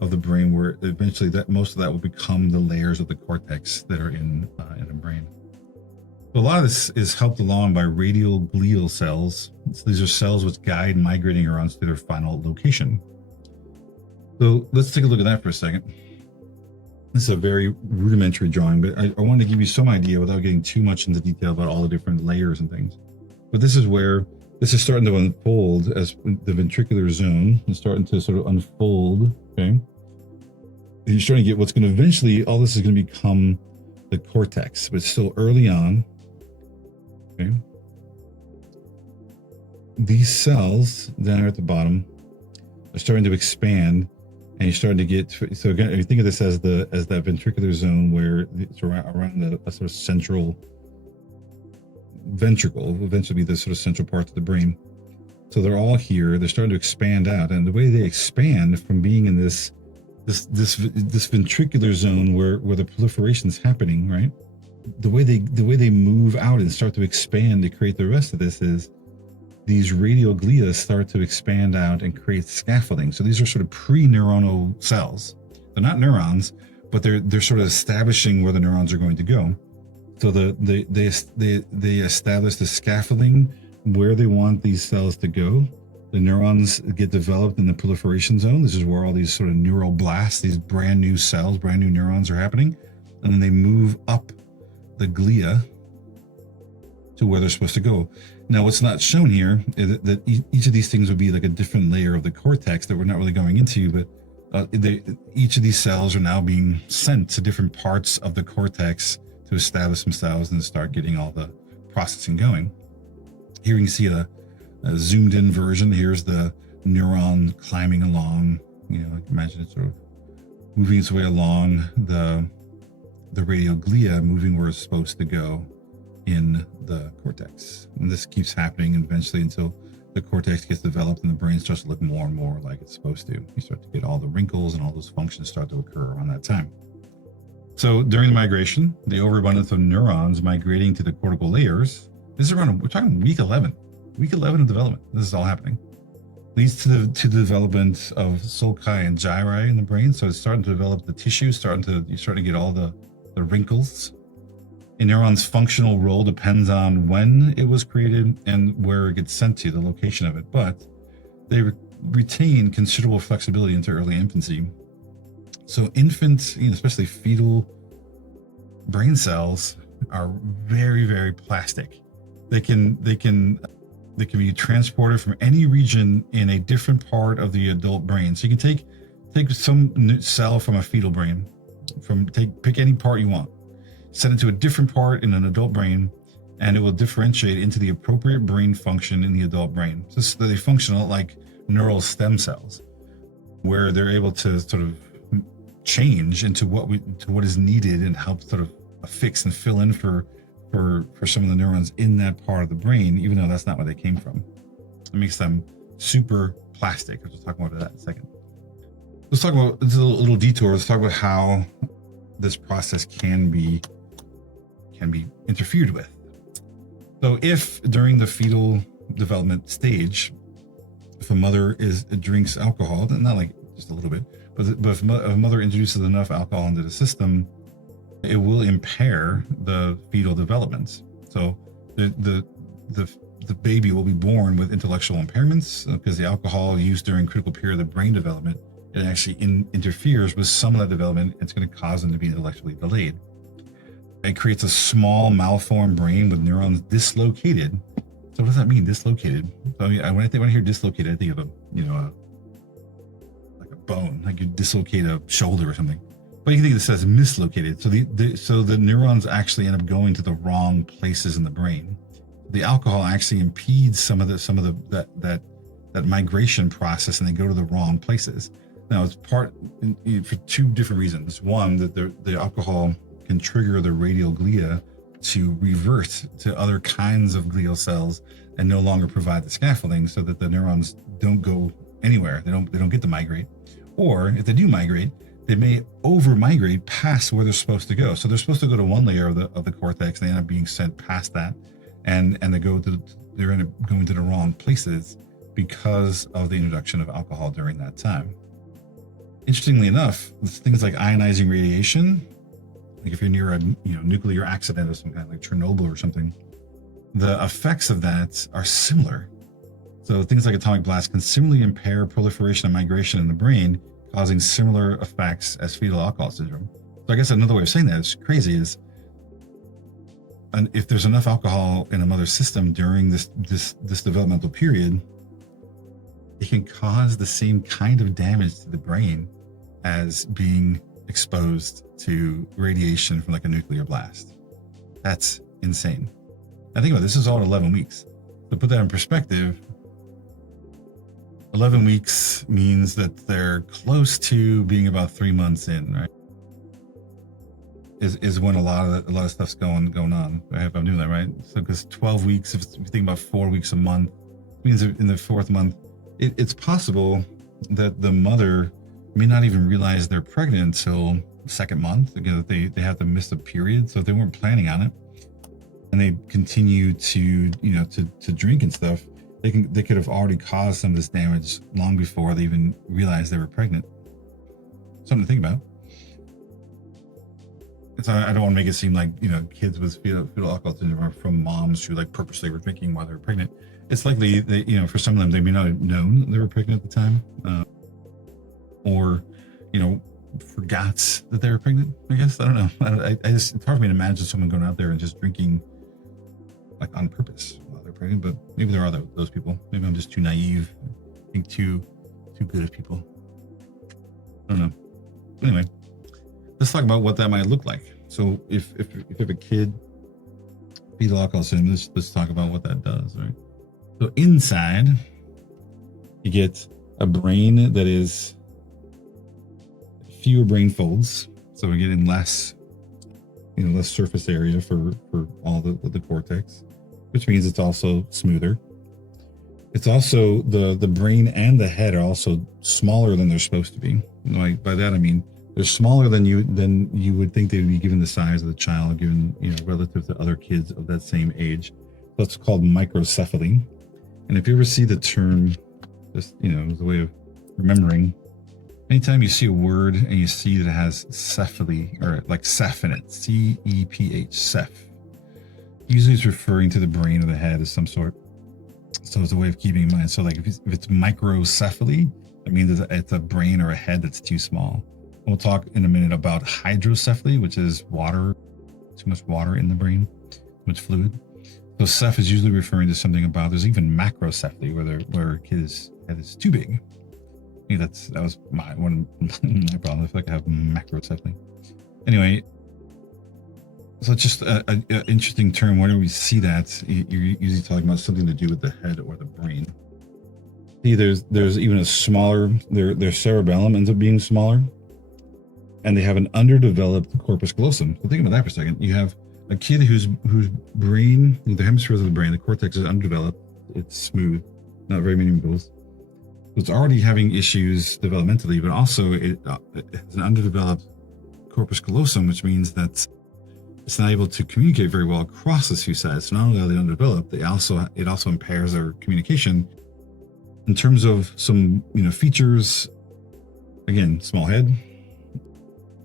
of the brain where eventually most of that will become the layers of the cortex that are in the brain. So a lot of this is helped along by radial glial cells. So these are cells which guide migrating neurons to their final location. So let's take a look at that for a second. This is a very rudimentary drawing, but I wanted to give you some idea without getting too much into detail about all the different layers and things. But this is where this is starting to unfold as the ventricular zone is starting to sort of unfold. Okay. And you're starting to get what's going to eventually, all this is going to become the cortex, but it's still early on. Okay. These cells down at the bottom are starting to expand, and you're starting to get, so again, if you think of this as that ventricular zone where it's around a sort of central ventricle, will eventually be the sort of central part of the brain. So they're all here, they're starting to expand out, and the way they expand from being in this ventricular zone where the proliferation is happening, right? The way they move out and start to expand to create the rest of this is these radial glia start to expand out and create scaffolding. So these are sort of pre-neuronal cells. They're not neurons, but they're sort of establishing where the neurons are going to go. So they establish the scaffolding where they want these cells to go. The neurons get developed in the proliferation zone. This is where all these sort of neural blasts, these brand new cells, brand new neurons are happening. And then they move up the glia to where they're supposed to go. Now, what's not shown here is that each of these things would be like a different layer of the cortex that we're not really going into, but each of these cells are now being sent to different parts of the cortex to establish themselves and start getting all the processing going. Here you can see a zoomed in version. Here's the neuron climbing along, imagine it sort of moving its way along the radial glia, moving where it's supposed to go in the cortex. And this keeps happening eventually until the cortex gets developed and the brain starts to look more and more like it's supposed to. You start to get all the wrinkles and all those functions start to occur around that time. So during the migration, the overabundance of neurons migrating to the cortical layers, this is around, we're talking week 11 of development. This is all happening. Leads to the development of sulci and gyri in the brain. So it's starting to develop the tissue, you're starting to get all the wrinkles. A neuron's functional role depends on when it was created and where it gets sent to, the location of it. But they retain considerable flexibility into early infancy. So infants, especially fetal brain cells, are very, very plastic. They can be transported from any region in a different part of the adult brain. So you can take some cell from a fetal brain, pick any part you want, send it to a different part in an adult brain, and it will differentiate into the appropriate brain function in the adult brain. So they function a lot like neural stem cells, where they're able to sort of change into what is needed and help sort of fix and fill in for some of the neurons in that part of the brain, even though that's not where they came from. It makes them super plastic. I'll just talk about that in a second. Let's talk about this little detour. Let's talk about how this process can be interfered with. So if during the fetal development stage, if a mother drinks alcohol, not like just a little bit, but if a mother introduces enough alcohol into the system, it will impair the fetal development. So the baby will be born with intellectual impairments because the alcohol used during critical period of brain development, it actually interferes with some of that development. It's going to cause them to be intellectually delayed. It creates a small malformed brain with neurons dislocated. So what does that mean, dislocated? So when I hear dislocated, I think of like a bone, like you dislocate a shoulder or something. But you can think of this as mislocated. So the neurons actually end up going to the wrong places in the brain. The alcohol actually impedes some of that migration process, and they go to the wrong places. Now it's for two different reasons. One, that the alcohol can trigger the radial glia to revert to other kinds of glial cells and no longer provide the scaffolding, so that the neurons don't go anywhere. They don't get to migrate. Or if they do migrate, they may over migrate past where they're supposed to go. So they're supposed to go to one layer of the cortex. They end up being sent past that, and they end up going to the wrong places because of the introduction of alcohol during that time. Interestingly enough, things like ionizing radiation, like if you're near a nuclear accident of some kind, like Chernobyl or something, the effects of that are similar. So things like atomic blasts can similarly impair proliferation and migration in the brain, causing similar effects as fetal alcohol syndrome. So I guess another way of saying that is crazy is, and if there's enough alcohol in a mother's system during this developmental period, it can cause the same kind of damage to the brain as being exposed to radiation from like a nuclear blast. That's insane. I think about this is all 11 weeks. To put that in perspective, 11 weeks means that they're close to being about 3 months in, right? Is when a lot of stuff's going on. I hope I'm doing that right. So because 12 weeks, if you think about 4 weeks a month, means in the fourth month, it's possible that the mother may not even realize they're pregnant until the second month. Again, that they have to miss a period. So if they weren't planning on it and they continue to drink and stuff, they could have already caused some of this damage long before they even realized they were pregnant. Something to think about. I don't want to make it seem like kids with fetal alcohol syndrome are from moms who like purposely were drinking while they were pregnant. It's likely that for some of them they may not have known they were pregnant at the time, or forgot that they were pregnant. I guess I don't know. It's hard for me to imagine someone going out there and just drinking like on purpose while they're pregnant. But maybe there are those people. Maybe I'm just too naive. I think too good of people. I don't know. But anyway, let's talk about what that might look like. So if you have a kid, fetal alcohol syndrome, let's talk about what that does, right? So inside, you get a brain that is fewer brain folds. So we're getting less surface area for all the cortex, which means it's also smoother. It's also the brain and the head are also smaller than they're supposed to be. Like by that I mean they're smaller than you would think they would be given the size of the child, given relative to other kids of that same age. That's called microcephaly. And if you ever see the term, just as a way of remembering, anytime you see a word and you see that it has cephaly or like ceph in it, CEPH, ceph, usually it's referring to the brain or the head of some sort. So it's a way of keeping in mind. So like if it's microcephaly, that means it's a brain or a head that's too small. We'll talk in a minute about hydrocephaly, which is water, too much water in the brain, too much fluid. So ceph is usually referring to something about, there's even macrocephaly where a kid's head is too big. That was one of my problems. I feel like I have macrocephaly. Anyway, so it's just an interesting term. Whenever we see that, you're usually talking about something to do with the head or the brain. See, there's even a smaller, their cerebellum ends up being smaller, and they have an underdeveloped corpus callosum. So think about that for a second. You have a kid whose brain, the hemispheres of the brain, the cortex is undeveloped. It's smooth, not very many wrinkles. It's already having issues developmentally, but also it has an underdeveloped corpus callosum, which means that it's not able to communicate very well across the two sides. So not only are they undeveloped, it also impairs their communication in terms of some features. Again, small head.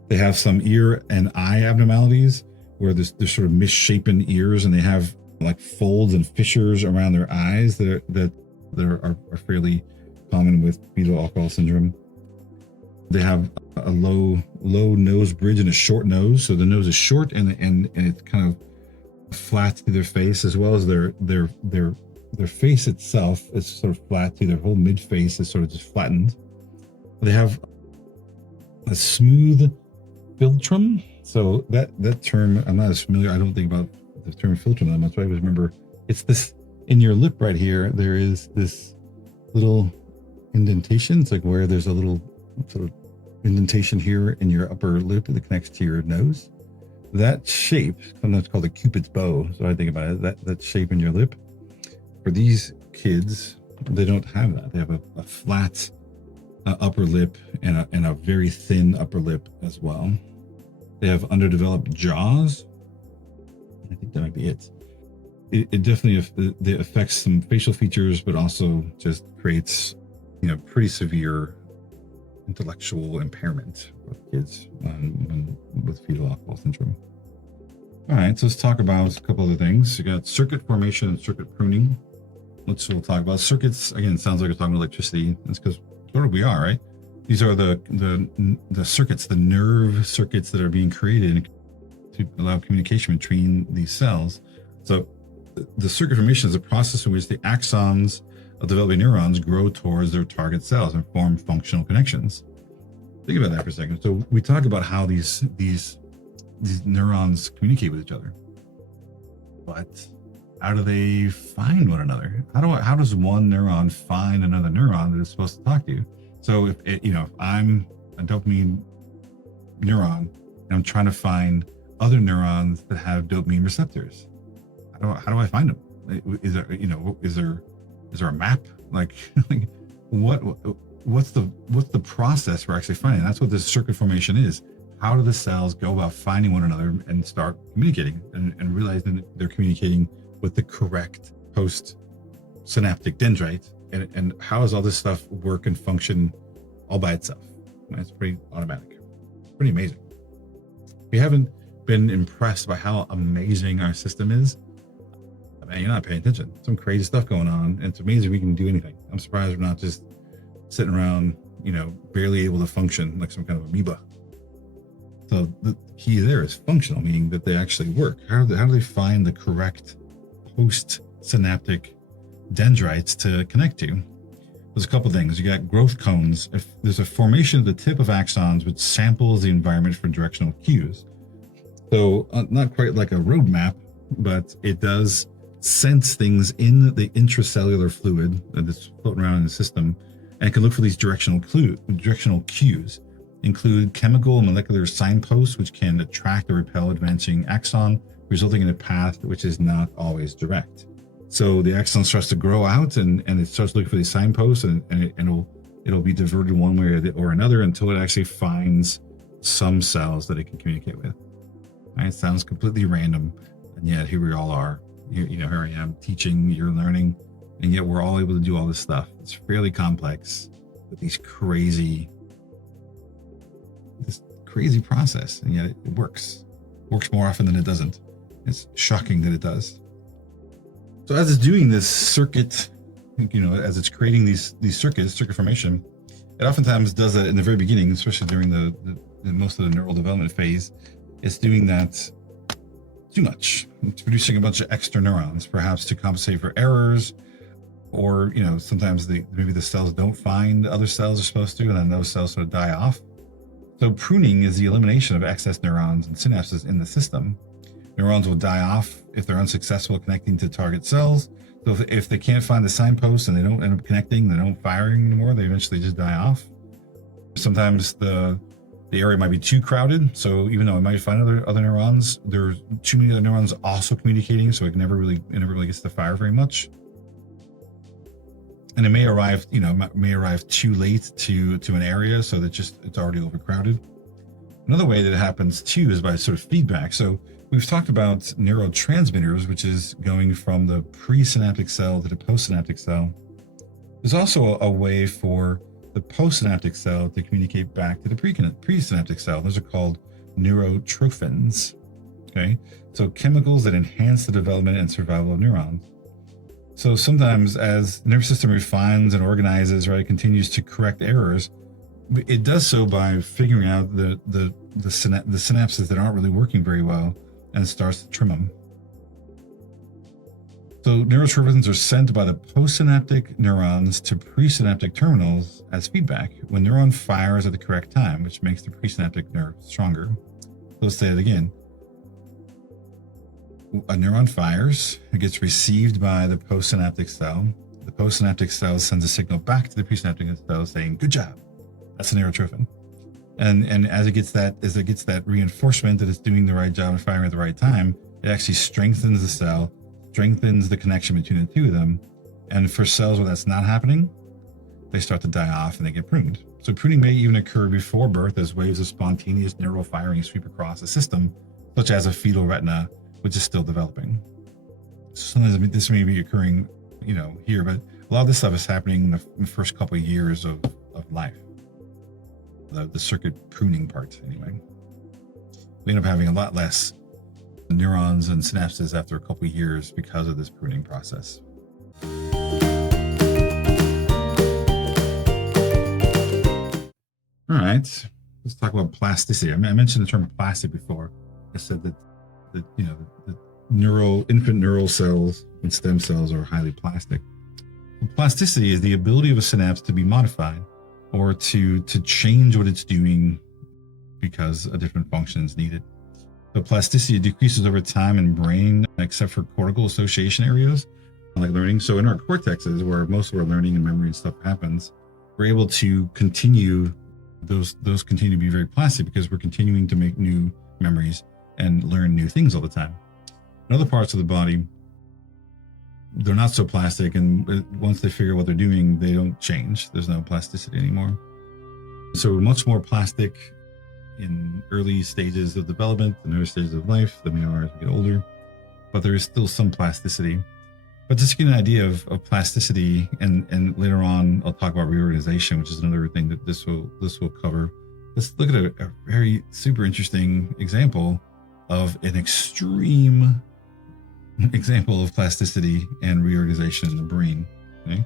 They have some ear and eye abnormalities where there's sort of misshapen ears, and they have like folds and fissures around their eyes that are fairly common with fetal alcohol syndrome. They have a low nose bridge and a short nose, so the nose is short and it's kind of flat to their face, as well as their face itself is sort of flat too. Their whole mid face is sort of just flattened. They have a smooth philtrum. So that term, I'm not as familiar. I don't think about the term philtrum that much, but I always remember it's this in your lip right here. There is this little indentation. It's like where there's a little sort of indentation here in your upper lip that connects to your nose. That shape, sometimes called a Cupid's bow. So I think about it, that shape in your lip. For these kids, they don't have that. They have a flat upper lip and a very thin upper lip as well. They have underdeveloped jaws. I think that might be it. It definitely affects some facial features, but also just creates, pretty severe intellectual impairment with kids with fetal alcohol syndrome. All right, so let's talk about a couple other things. You got circuit formation and circuit pruning. We'll talk about circuits. Again, it sounds like we're talking about electricity. That's because sort of we are, right? These are the circuits, the nerve circuits that are being created to allow communication between these cells. So the circuit formation is a process in which the axons of developing neurons grow towards their target cells and form functional connections. Think about that for a second. So we talk about how these neurons communicate with each other, but how do they find one another? How does one neuron find another neuron that is supposed to talk to you? So if I'm a dopamine neuron and I'm trying to find other neurons that have dopamine receptors, how do I find them? Is there a map? Like what's the process for actually finding? That's what this circuit formation is. How do the cells go about finding one another and start communicating and realizing that they're communicating with the correct post-synaptic dendrite? And how does all this stuff work and function all by itself? It's pretty automatic. Pretty amazing. If you haven't been impressed by how amazing our system is, man, you're not paying attention. Some crazy stuff going on, and it's amazing we can do anything. I'm surprised we're not just sitting around, barely able to function like some kind of amoeba. So the key there is functional, meaning that they actually work. How do they find the correct post-synaptic dendrites to connect to? There's a couple things. You got growth cones. If there's a formation of the tip of axons which samples the environment for directional cues. So not quite like a roadmap, but it does sense things in the intracellular fluid that's floating around in the system, and can look for these directional cues. Include chemical and molecular signposts, which can attract or repel advancing axon, resulting in a path which is not always direct. So the axon starts to grow out, and it starts looking for these signposts, and it'll be diverted one way or another until it actually finds some cells that it can communicate with. Right? It sounds completely random, and yet here we all are. Here I am teaching, you're learning, and yet we're all able to do all this stuff. It's fairly complex with this crazy process, and yet it works. Works more often than it doesn't. It's shocking that it does. So as it's doing this circuit, as it's creating these circuits, circuit formation, it oftentimes does that in the very beginning, especially during the most of the neural development phase. It's doing that too much. It's producing a bunch of extra neurons, perhaps to compensate for errors, or sometimes maybe the cells don't find other cells are supposed to, and then those cells sort of die off. So pruning is the elimination of excess neurons and synapses in the system. Neurons will die off if they're unsuccessful connecting to target cells. So if they can't find the signpost and they don't end up connecting, they don't firing anymore, they eventually just die off. Sometimes the area might be too crowded. So even though it might find other neurons, there's too many other neurons also communicating, so it never really gets to fire very much. And it may arrive too late to an area, so that it's already overcrowded. Another way that it happens too is by sort of feedback. So we've talked about neurotransmitters, which is going from the presynaptic cell to the postsynaptic cell. There's also a way for the postsynaptic cell to communicate back to the presynaptic cell. Those are called neurotrophins. Okay, so chemicals that enhance the development and survival of neurons. So sometimes as the nervous system refines and organizes, right, it continues to correct errors. It does so by figuring out the synapses that aren't really working very well, and starts to trim them. So neurotrophins are sent by the postsynaptic neurons to presynaptic terminals as feedback when neuron fires at the correct time, which makes the presynaptic nerve stronger. So let's say it again. A neuron fires, it gets received by the postsynaptic cell. The postsynaptic cell sends a signal back to the presynaptic cell saying, "Good job." That's a neurotrophin. And as it gets that reinforcement that it's doing the right job and firing at the right time, it actually strengthens the cell, strengthens the connection between the two of them. And for cells where that's not happening, they start to die off and they get pruned. So pruning may even occur before birth as waves of spontaneous neural firing sweep across the system, such as a fetal retina, which is still developing. So sometimes this may be occurring, here, but a lot of this stuff is happening in the first couple of years of life. The circuit pruning part, anyway. We end up having a lot less neurons and synapses after a couple of years because of this pruning process. All right, let's talk about plasticity. I mentioned the term plastic before. I said that the infant neural cells and stem cells are highly plastic. Plasticity is the ability of a synapse to be modified, or to change what it's doing because a different function is needed. The plasticity decreases over time in brain, except for cortical association areas, like learning. So in our cortexes, where most of our learning and memory and stuff happens, we're able to continue, those continue to be very plastic because we're continuing to make new memories and learn new things all the time. In other parts of the body, they're not so plastic, and once they figure out what they're doing, they don't change. There's no plasticity anymore. So we're much more plastic in early stages of development, in early stages of life, than we are as we get older. But there is still some plasticity. But just to get an idea of plasticity, and later on I'll talk about reorganization, which is another thing that this will cover. Let's look at a very super interesting example of an extreme example of plasticity and reorganization in the brain. Okay,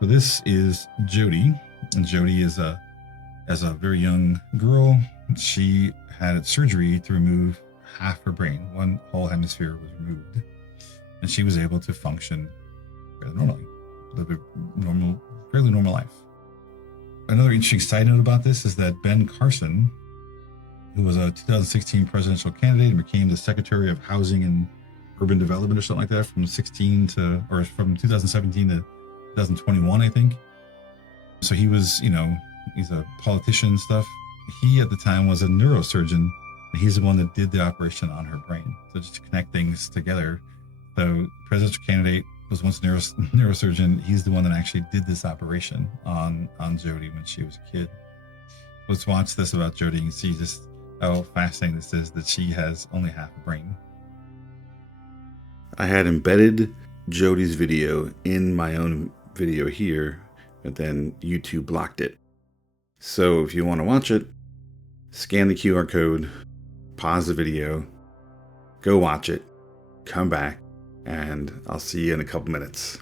so this is Jody, and Jody is as a very young girl. She had surgery to remove half her brain. One whole hemisphere was removed, and she was able to function fairly normally, live a fairly normal life. Another interesting side note about this is that Ben Carson, who was a 2016 presidential candidate and became the Secretary of Housing and Urban Development or something like that from 2017 to 2021, I think. So he was, he's a politician and stuff. He at the time was a neurosurgeon. He's the one that did the operation on her brain. So just to connect things together. So presidential candidate, was once a neurosurgeon. He's the one that actually did this operation on Jody when she was a kid. Let's watch this about Jody and see just how fascinating this is that she has only half a brain. I had embedded Jody's video in my own video here, but then YouTube blocked it. So if you want to watch it, scan the QR code, pause the video, go watch it, come back, and I'll see you in a couple minutes.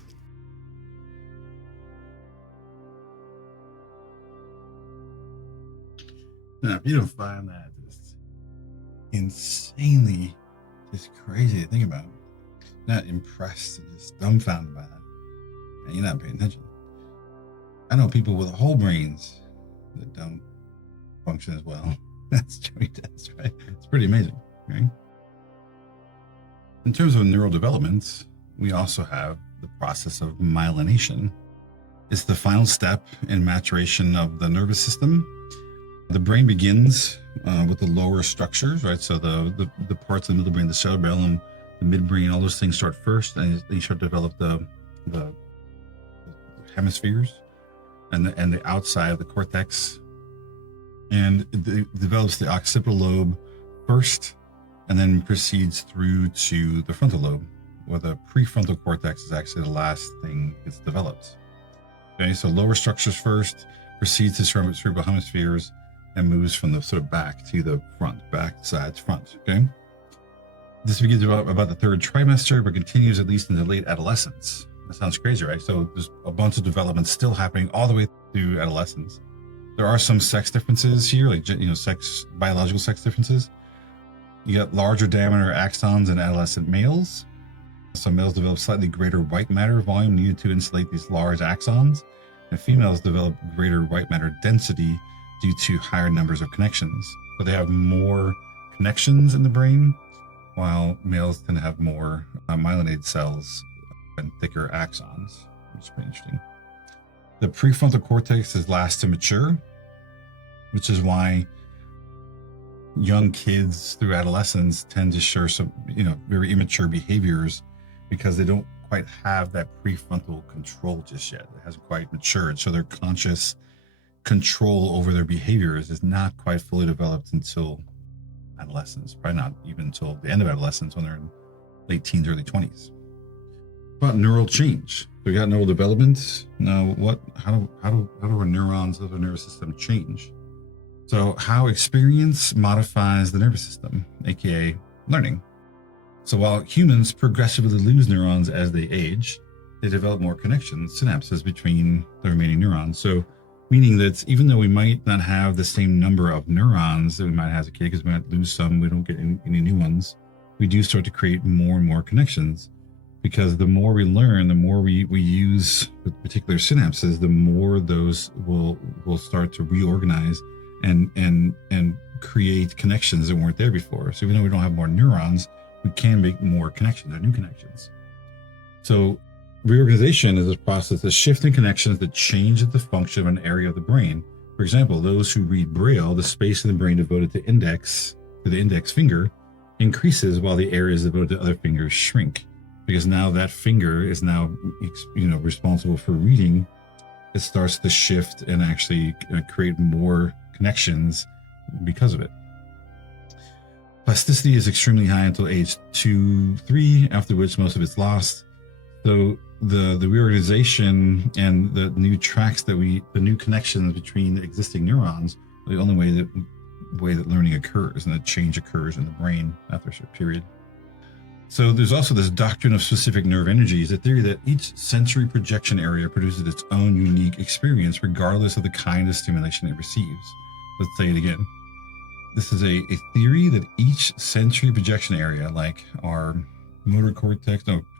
Now, if you don't find that just insanely just crazy to think about, not impressed and just dumbfounded by that, and you're not paying attention. I know people with whole brains that don't function as well. That's Joey does, right? It's pretty amazing, right? In terms of neural development, we also have the process of myelination. It's the final step in maturation of the nervous system. The brain begins with the lower structures, right? So the parts of the middle brain, the cerebellum, the midbrain, all those things start first, and they start to develop the hemispheres and the outside of the cortex. And it develops the occipital lobe first, and then proceeds through to the frontal lobe, where the prefrontal cortex is actually the last thing that's developed. Okay, so lower structures first, proceeds to cerebral hemispheres, and moves from the sort of back to the front, back, sides, front. Okay, this begins about the third trimester, but continues at least into late adolescence. That sounds crazy, right? So there's a bunch of development still happening all the way through adolescence. There are some sex differences here, like biological sex differences. You got larger diameter axons in adolescent males. Some males develop slightly greater white matter volume needed to insulate these large axons, and females develop greater white matter density due to higher numbers of connections. So they have more connections in the brain, while males tend to have more myelinated cells and thicker axons, which is pretty interesting. The prefrontal cortex is last to mature, which is why young kids through adolescence tend to show some, very immature behaviors, because they don't quite have that prefrontal control just yet. It hasn't quite matured. So their conscious control over their behaviors is not quite fully developed until adolescence, probably not even until the end of adolescence, when they're in late teens, early 20s. About neural change. So we got neural development. Now, how do our neurons of the nervous system change? So how experience modifies the nervous system, aka learning. So while humans progressively lose neurons as they age, they develop more connections, synapses between the remaining neurons. So meaning that even though we might not have the same number of neurons that we might have as a kid, because we might lose some, we don't get any new ones, we do start to create more and more connections. Because the more we learn, the more we use particular synapses, the more those will start to reorganize and create connections that weren't there before. So even though we don't have more neurons, we can make more connections or new connections. So reorganization is a process of shifting connections that change the function of an area of the brain. For example, those who read Braille, the space in the brain devoted to the index finger increases, while the areas devoted to other fingers shrink. Because now that finger is now, responsible for reading. It starts to shift and actually create more connections because of it. Plasticity is extremely high until age 2-3, after which most of it's lost. So the reorganization and the new the new connections between the existing neurons are the only way that learning occurs, and that change occurs in the brain after a certain period. So there's also this doctrine of specific nerve energies, a theory that each sensory projection area produces its own unique experience regardless of the kind of stimulation it receives. Let's say it again. This is a theory that each sensory projection area, like our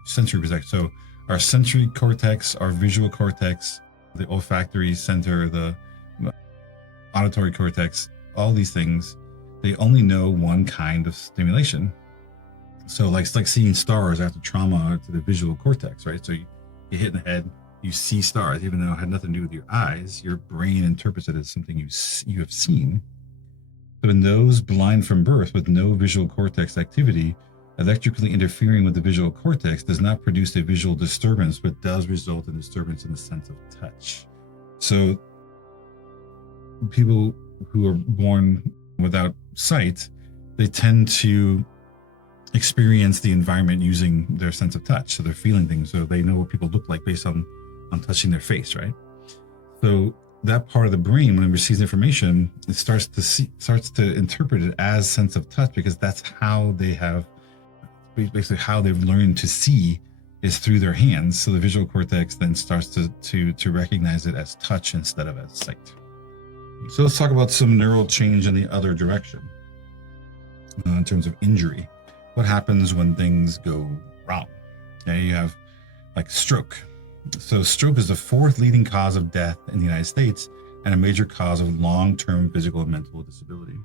sensory projection. So our sensory cortex, our visual cortex, the olfactory center, the auditory cortex, all these things, they only know one kind of stimulation. So it's like seeing stars after trauma to the visual cortex, right? So you hit in the head, you see stars, even though it had nothing to do with your eyes. Your brain interprets it as something you have seen. So in those blind from birth with no visual cortex activity, Electrically interfering with the visual cortex does not produce a visual disturbance, but does result in disturbance in the sense of touch. So people who are born without sight, they tend to experience the environment using their sense of touch. So they're feeling things, so they know what people look like based on touching their face, right? So that part of the brain, when it receives information, it starts to interpret it as sense of touch, because that's how they have, basically how they've learned to see is through their hands. So the visual cortex then starts to recognize it as touch instead of as sight. So let's talk about some neural change in the other direction in terms of injury. What happens when things go wrong? Okay, you have like stroke. So stroke is the 4th leading cause of death in the United States and a major cause of long-term physical and mental disability.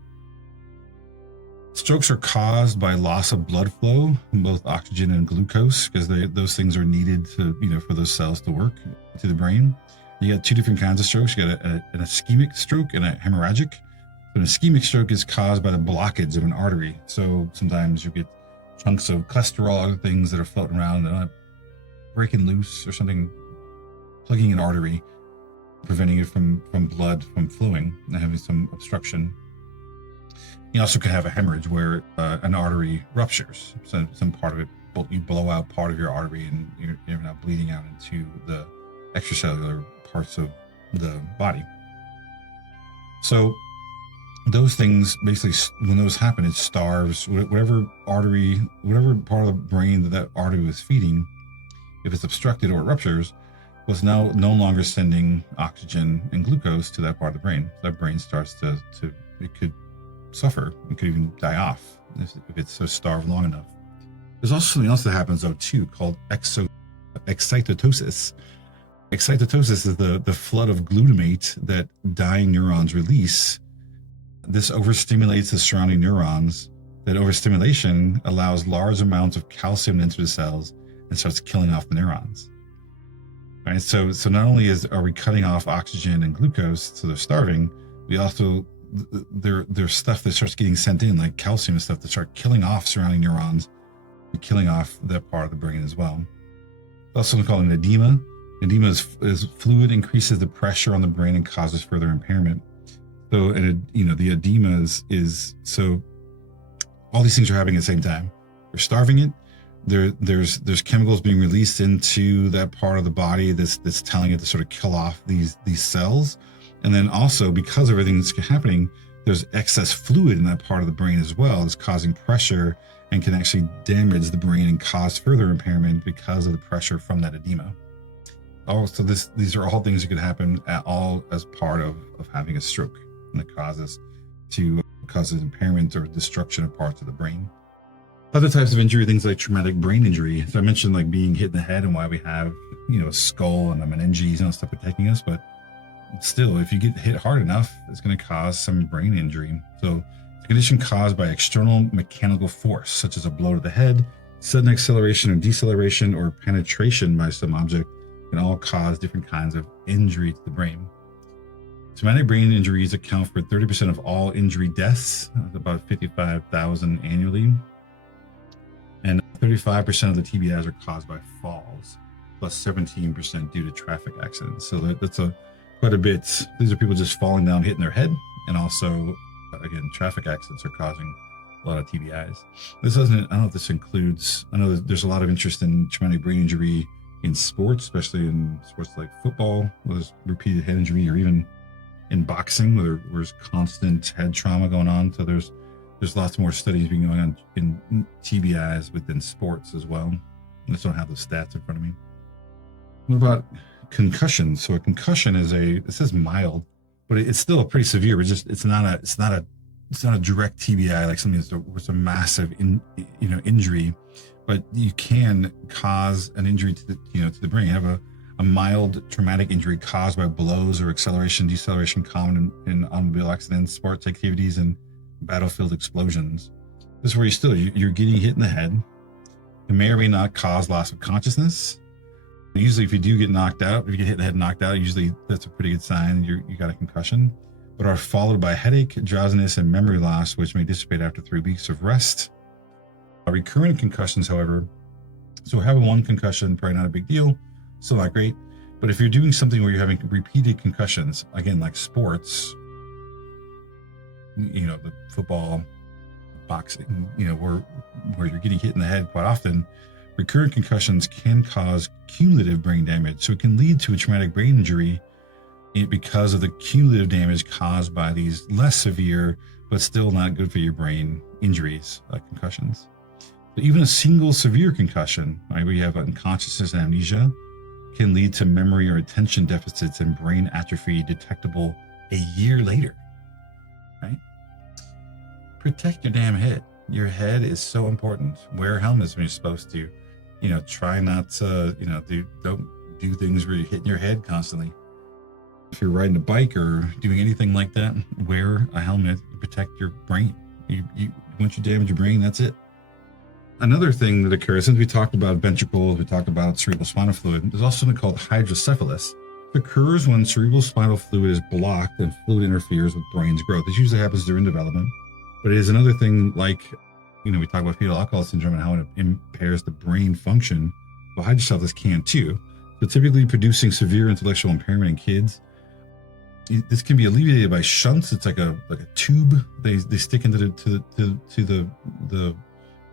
Strokes are caused by loss of blood flow, both oxygen and glucose, because those things are needed to, for those cells to work to the brain. You got 2 different kinds of strokes. You got an ischemic stroke and a hemorrhagic. An ischemic stroke is caused by the blockage of an artery. So sometimes you get chunks of cholesterol, other things that are floating around that are breaking loose or something, plugging an artery, preventing it from blood from flowing and having some obstruction. You also could have a hemorrhage where an artery ruptures. Some part of it, you blow out part of your artery and you're now bleeding out into the extracellular parts of the body. So those things, basically, when those happen, it starves whatever artery, whatever part of the brain that artery was feeding. If it's obstructed or it ruptures, was now no longer sending oxygen and glucose to that part of the brain. So that brain starts to it could suffer. It could even die off if it's so starved long enough. There's also something else that happens though too, called excitotosis. Excitotosis is the flood of glutamate that dying neurons release. This overstimulates the surrounding neurons. That overstimulation allows large amounts of calcium into the cells and starts killing off the neurons. Right? So not only are we cutting off oxygen and glucose, so they're starving, we also, there's stuff that starts getting sent in, like calcium and stuff, that start killing off surrounding neurons, killing off that part of the brain as well. Also called an edema. Edema is fluid, increases the pressure on the brain and causes further impairment. So, the edema is so all these things are happening at the same time. We're starving it. There's chemicals being released into that part of the body that's telling it to sort of kill off these cells. And then also, because everything that's happening, there's excess fluid in that part of the brain as well. It's causing pressure and can actually damage the brain and cause further impairment because of the pressure from that edema. Also, these are all things that could happen all as part of having a stroke, and it causes impairment or destruction of parts of the brain. Other types of injury, things like traumatic brain injury. So I mentioned like being hit in the head and why we have, a skull and a meninges and stuff protecting us, but still, if you get hit hard enough, it's going to cause some brain injury. So it's a condition caused by external mechanical force, such as a blow to the head, sudden acceleration or deceleration, or penetration by some object, can all cause different kinds of injury to the brain. Traumatic brain injuries account for 30% of all injury deaths, about 55,000 annually. And 35% of the TBIs are caused by falls, plus 17% due to traffic accidents. So that's quite a bit. These are people just falling down, hitting their head. And also, again, traffic accidents are causing a lot of TBIs. I don't know if this includes, I know that there's a lot of interest in traumatic brain injury in sports, especially in sports like football, where there's repeated head injury, or even in boxing, where there's constant head trauma going on. So there's lots more studies being going on in TBIs within sports as well. I just don't have those stats in front of me. What about concussion? So a concussion it says mild, but it's still pretty severe. It's not a direct TBI, like something that's a massive injury, but you can cause an injury to the brain. You have a mild traumatic injury caused by blows or acceleration, deceleration common in automobile accidents, sports activities, and battlefield explosions. This is where you're getting hit in the head. It may or may not cause loss of consciousness. Usually, if you do get knocked out, if you get hit in the head and knocked out, usually that's a pretty good sign you got a concussion, but are followed by headache, drowsiness, and memory loss, which may dissipate after 3 weeks of rest. Recurrent concussions, however, so having one concussion, probably not a big deal, still not great. But if you're doing something where you're having repeated concussions, again, like sports, the football, boxing, where you're getting hit in the head quite often, recurrent concussions can cause cumulative brain damage. So it can lead to a traumatic brain injury because of the cumulative damage caused by these less severe, but still not good for your brain injuries, like concussions. So even a single severe concussion, right, where you have unconsciousness and amnesia, can lead to memory or attention deficits and brain atrophy detectable a year later, right? Protect your damn head. Your head is so important. Wear helmets when you're supposed to. Try not to, don't do things where you're hitting your head constantly. If you're riding a bike or doing anything like that, wear a helmet to protect your brain. Once you damage your brain, that's it. Another thing that occurs, since we talked about ventricles, we talked about cerebral spinal fluid, there's also something called hydrocephalus. It occurs when cerebral spinal fluid is blocked and fluid interferes with brain's growth. This usually happens during development, but it is another thing like, we talk about fetal alcohol syndrome and how it impairs the brain function. Well, hydrocephalus can too. So typically producing severe intellectual impairment in kids. This can be alleviated by shunts. It's like a tube they stick into the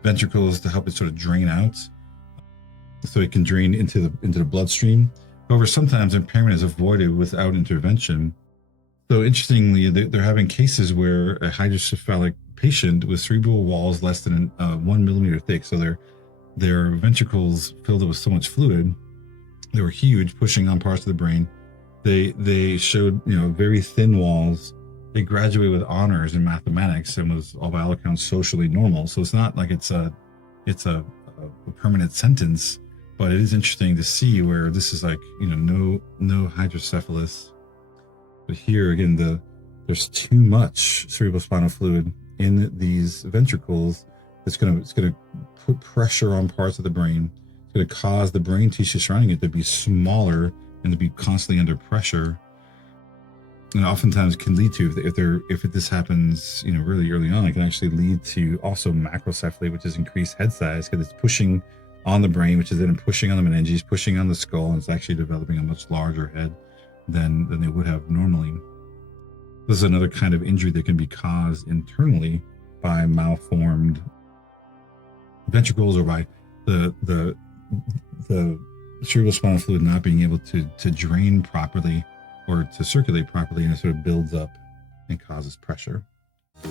ventricles to help it sort of drain out, so it can drain into the bloodstream. However, sometimes impairment is avoided without intervention. So interestingly, they're having cases where a hydrocephalic patient with cerebral walls less than 1 millimeter thick, so their ventricles filled with so much fluid, they were huge, pushing on parts of the brain. They showed very thin walls. They graduated with honors in mathematics and was, all by all accounts, socially normal. So it's not like it's a permanent sentence, but it is interesting to see where this is like, no hydrocephalus. But here again, there's too much cerebral spinal fluid in these ventricles. It's gonna put pressure on parts of the brain. It's gonna cause the brain tissue surrounding it to be smaller and to be constantly under pressure. And oftentimes can lead to, if this happens, really early on, it can actually lead to also macrocephaly, which is increased head size, because it's pushing on the brain, which is then pushing on the meninges, pushing on the skull, and it's actually developing a much larger head than they would have normally. This is another kind of injury that can be caused internally by malformed ventricles or by the cerebral spinal fluid not being able to drain properly or to circulate properly, and it sort of builds up and causes pressure. So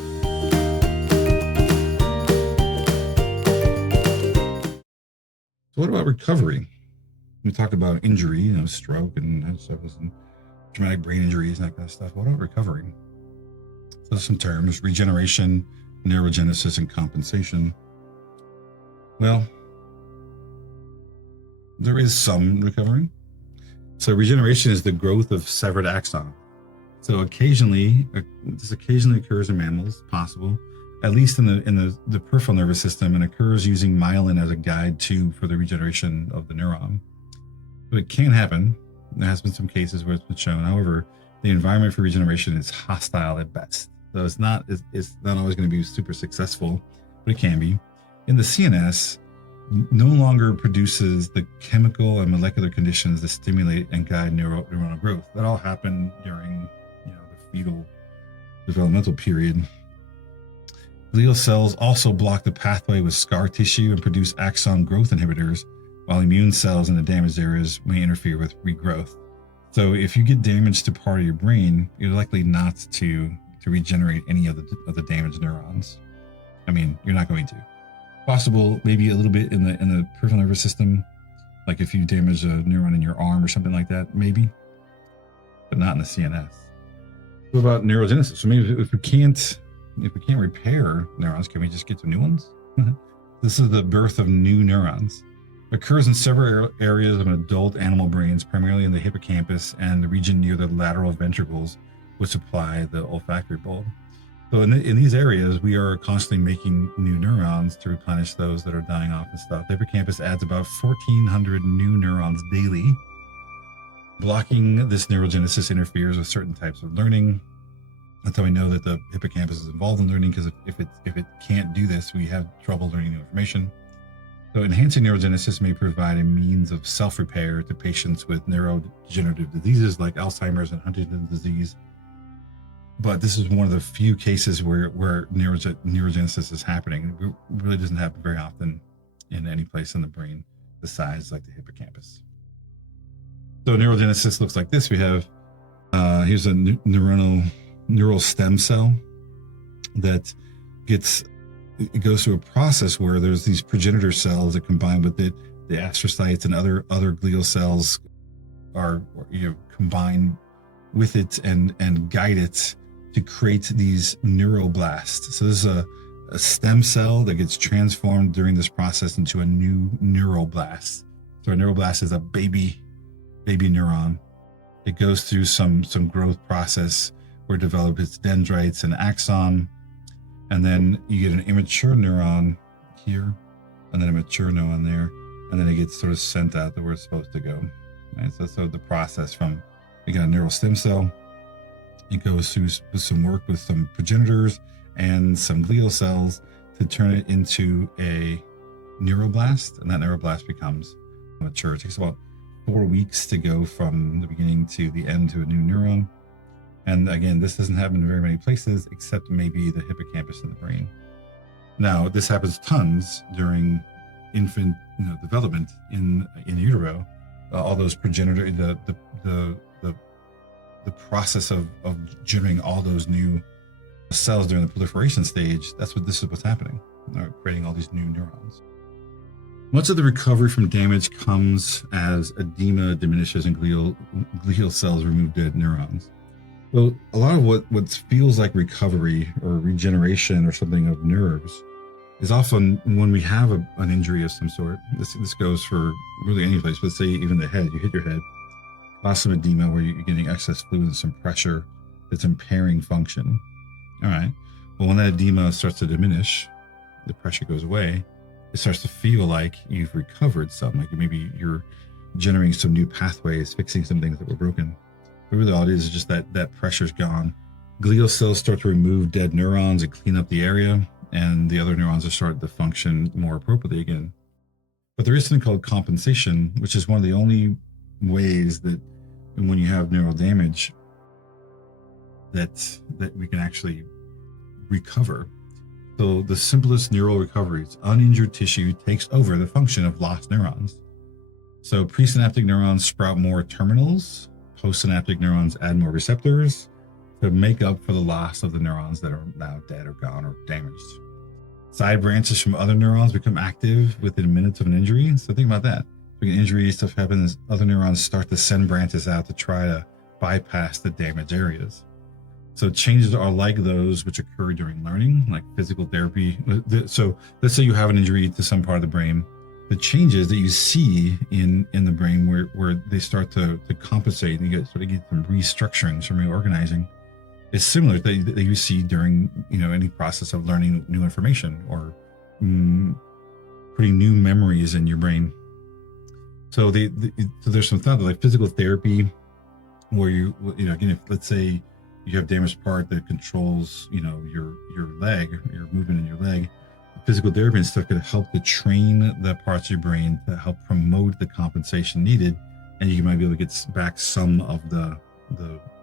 what about recovery? We talked about injury, stroke and hydrocephalus and traumatic brain injuries and that kind of stuff. What about recovery? So some terms: regeneration, neurogenesis, and compensation. Well, there is some recovery. So regeneration is the growth of severed axon. So this occasionally occurs in mammals, possible, at least in the peripheral nervous system, and occurs using myelin as a guide tube for the regeneration of the neuron. But it can happen. There has been some cases where it's been shown. However, the environment for regeneration is hostile at best. So it's not always going to be super successful, but it can be. In the CNS, no longer produces the chemical and molecular conditions that stimulate and guide neuronal growth. That all happened during the fetal developmental period. Glial cells also block the pathway with scar tissue and produce axon growth inhibitors, while immune cells in the damaged areas may interfere with regrowth. So if you get damage to part of your brain, you're likely not to regenerate any of the damaged neurons. You're not going to. Possible, maybe a little bit in the peripheral nervous system, like if you damage a neuron in your arm or something like that, maybe, but not in the CNS. What about neurogenesis? So maybe if we can't repair neurons, can we just get to new ones? This is the birth of new neurons. It occurs in several areas of adult animal brains, primarily in the hippocampus and the region near the lateral ventricles, which supply the olfactory bulb. So in these areas, we are constantly making new neurons to replenish those that are dying off and stuff. The hippocampus adds about 1,400 new neurons daily. Blocking this neurogenesis interferes with certain types of learning, That's how we know that the hippocampus is involved in learning, because if it can't do this, we have trouble learning new information. So enhancing neurogenesis may provide a means of self-repair to patients with neurodegenerative diseases like Alzheimer's and Huntington's disease. But this is one of the few cases where neurogenesis is happening. It really doesn't happen very often in any place in the brain besides like the hippocampus. So neurogenesis looks like this. We have, here's a neural stem cell that it goes through a process where there's these progenitor cells that combine with it. The astrocytes and other glial cells are combine with it and guide it to create these neuroblasts. So this is a stem cell that gets transformed during this process into a new neuroblast. So a neuroblast is a baby neuron. It goes through some growth process where it develops its dendrites and axon, and then you get an immature neuron here, and then a mature neuron there, and then it gets sort of sent out to where it's supposed to go. Right? So the process from, you got a neural stem cell, it goes through with some work with some progenitors and some glial cells to turn it into a neuroblast, and that neuroblast becomes mature. It takes about 4 weeks to go from the beginning to the end to a new neuron. And again, this doesn't happen in very many places except maybe the hippocampus in the brain. Now, this happens tons during infant development in utero. All those progenitor, the process of generating all those new cells during the proliferation stage, this is what's happening. They're creating all these new neurons. Much of the recovery from damage comes as edema diminishes and glial cells remove dead neurons. So a lot of what feels like recovery or regeneration or something of nerves is often when we have an injury of some sort. This goes for really any place, but say even the head, you hit your head, cause some edema where you're getting excess fluid and some pressure that's impairing function. All right. Well, when that edema starts to diminish, the pressure goes away, it starts to feel like you've recovered some, like maybe you're generating some new pathways, fixing some things that were broken. But really all it is just that pressure's gone. Glial cells start to remove dead neurons and clean up the area, and the other neurons are starting to function more appropriately again. But there is something called compensation, which is one of the only ways that when you have neural damage that we can actually recover. So the simplest neural recovery is uninjured tissue takes over the function of lost neurons. So presynaptic neurons sprout more terminals, postsynaptic neurons add more receptors to make up for the loss of the neurons that are now dead or gone or damaged. Side branches from other neurons become active within minutes of an injury. So think about that. When an injury stuff happens, other neurons start to send branches out to try to bypass the damaged areas. So changes are like those which occur during learning, like physical therapy. So let's say you have an injury to some part of the brain. The changes that you see in the brain where they start to compensate and you get some restructuring, some reorganizing, is similar that you see during any process of learning new information or putting new memories in your brain. So so there's some thought that like physical therapy, where again, if let's say you have damaged part that controls your leg, your movement in your leg, physical therapy and stuff could help to train the parts of your brain to help promote the compensation needed, and you might be able to get back some of the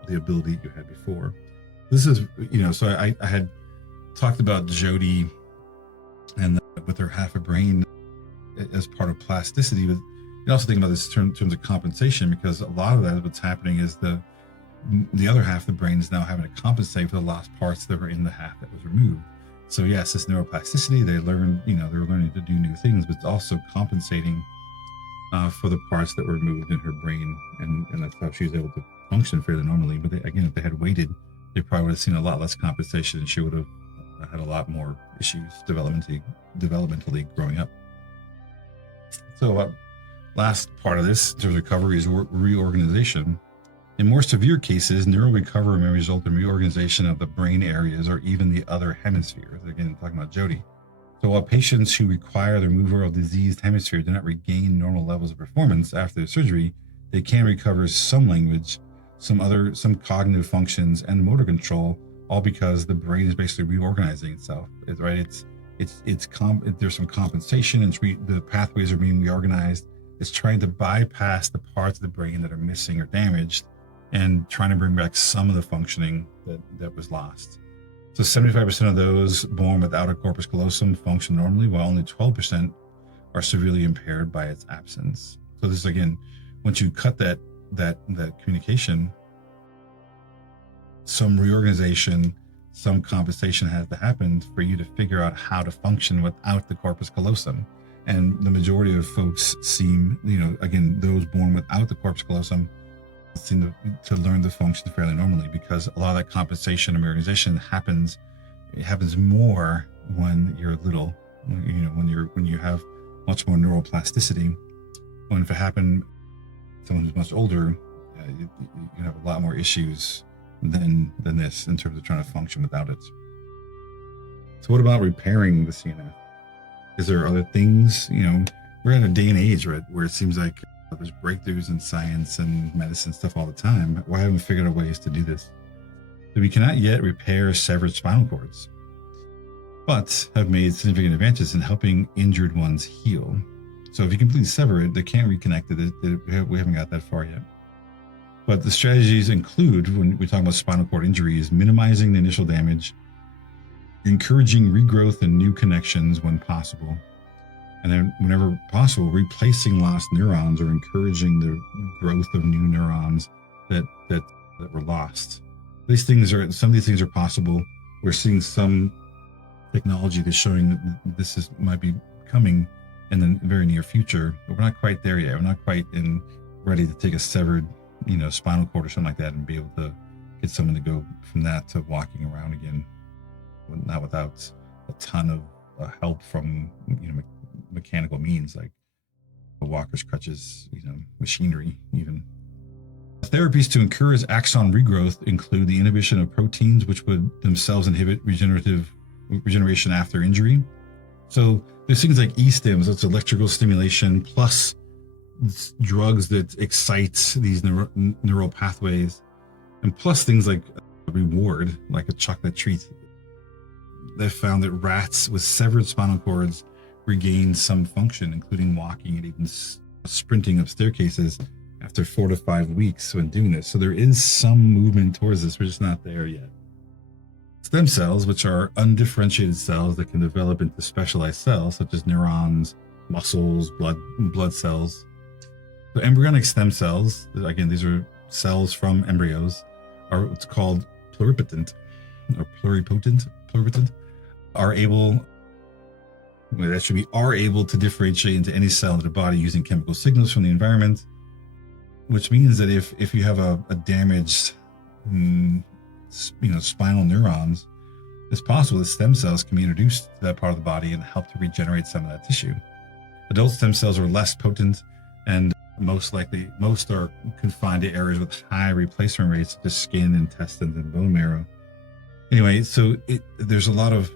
ability you had before. This is so I had talked about Jody and with her half a brain as part of plasticity, but you also think about this in terms of compensation, because a lot of that what's happening is the other half of the brain is now having to compensate for the lost parts that were in the half that was removed. So yes, this neuroplasticity, they're learning to do new things, but it's also compensating for the parts that were removed in her brain, and that's how she was able to function fairly normally. But if they had waited, they probably would have seen a lot less compensation, and she would have had a lot more issues developmentally growing up. So last part of this, in terms of recovery, is reorganization. In more severe cases, neural recovery may result in reorganization of the brain areas or even the other hemispheres. Again, talking about Jody. So while patients who require the removal of diseased hemisphere do not regain normal levels of performance after the surgery, they can recover some language, some cognitive functions, and motor control, all because the brain is basically reorganizing itself. Right? There's some compensation, and the pathways are being reorganized. It's trying to bypass the parts of the brain that are missing or damaged, and trying to bring back some of the functioning that was lost. So 75% of those born without a corpus callosum function normally, while only 12% are severely impaired by its absence. So this is, again, once you cut that communication, some reorganization, some compensation has to happen for you to figure out how to function without the corpus callosum. And the majority of folks seem, again, those born without the corpus callosum seem to learn to function fairly normally, because a lot of that compensation and reorganization happens more when you're little, when you have much more neuroplasticity. When if it happened someone who's much older, you have a lot more issues than this in terms of trying to function without it. So what about repairing the CNF? Is there other things? We're in a day and age, right, where it seems like there's breakthroughs in science and medicine stuff all the time. Why haven't we figured out ways to do this? So we cannot yet repair severed spinal cords, but have made significant advances in helping injured ones heal. So if you completely sever it, they can't reconnect it. We haven't got that far yet. But the strategies include, when we talk about spinal cord injuries, minimizing the initial damage, encouraging regrowth and new connections when possible, and then whenever possible, replacing lost neurons or encouraging the growth of new neurons that were lost. Some of these things are possible. We're seeing some technology that's showing that this might be coming in the very near future, but we're not quite there yet. We're not quite ready to take a severed, spinal cord or something like that and be able to get someone to go from that to walking around again, not without a ton of help from, mechanical means like walkers, crutches, machinery even. Therapies to encourage axon regrowth include the inhibition of proteins, which would themselves inhibit regeneration after injury. So there's things like e-stims, that's electrical stimulation, plus drugs that excite these neural pathways, and plus things like reward, like a chocolate treat. They found that rats with severed spinal cords regained some function, including walking and even sprinting up staircases after 4 to 5 weeks when doing this. So there is some movement towards this. We're just not there yet. Stem cells, which are undifferentiated cells that can develop into specialized cells, such as neurons, muscles, blood cells. So embryonic stem cells, again, these are cells from embryos, are what's called pluripotent, are able to differentiate into any cell in the body using chemical signals from the environment, which means that if you have a damaged spinal neurons, it's possible that stem cells can be introduced to that part of the body and help to regenerate some of that tissue. Adult stem cells are less potent, and most are confined to areas with high replacement rates, such as skin, intestines, and bone marrow. Anyway, so there's a lot of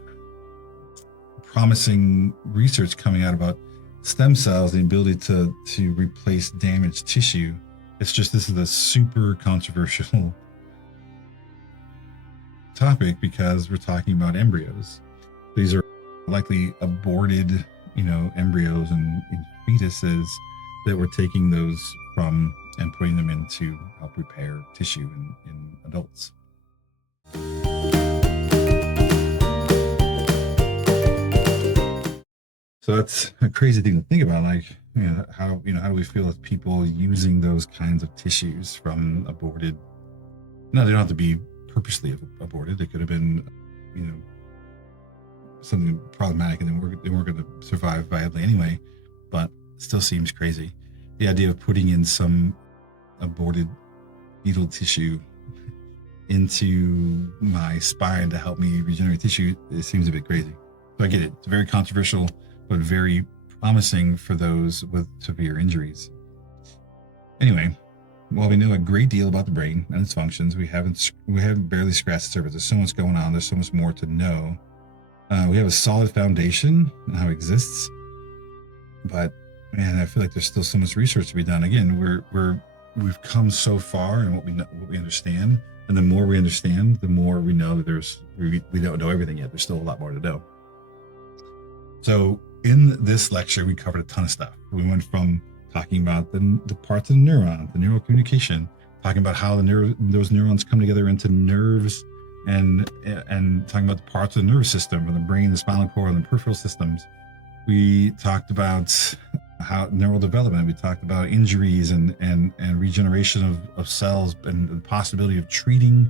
promising research coming out about stem cells, the ability to replace damaged tissue. It's just, this is a super controversial topic because we're talking about embryos. These are likely aborted, embryos and fetuses that we're taking those from and putting them in to help repair tissue in adults. So that's a crazy thing to think about. Like, how do we feel as people using those kinds of tissues from aborted? No, they don't have to be purposely aborted. They could have been, something problematic, and they weren't going to survive viably anyway. But it still seems crazy. The idea of putting in some aborted fetal tissue into my spine to help me regenerate tissue, it seems a bit crazy. So I get it. It's very controversial, but very promising for those with severe injuries. Anyway, while we know a great deal about the brain and its functions, we haven't barely scratched the surface. There's so much going on. There's so much more to know. We have a solid foundation on how it exists, but man, I feel like there's still so much research to be done. Again, we're we've come so far in what we know, what we understand, and the more we understand, the more we know that we don't know everything yet. There's still a lot more to know. So in this lecture, we covered a ton of stuff. We went from talking about the parts of the neuron, the neural communication, talking about how those neurons come together into nerves, and talking about the parts of the nervous system, from the brain, the spinal cord, and the peripheral systems. We talked about how neural development. We talked about injuries and regeneration of cells, and the possibility of treating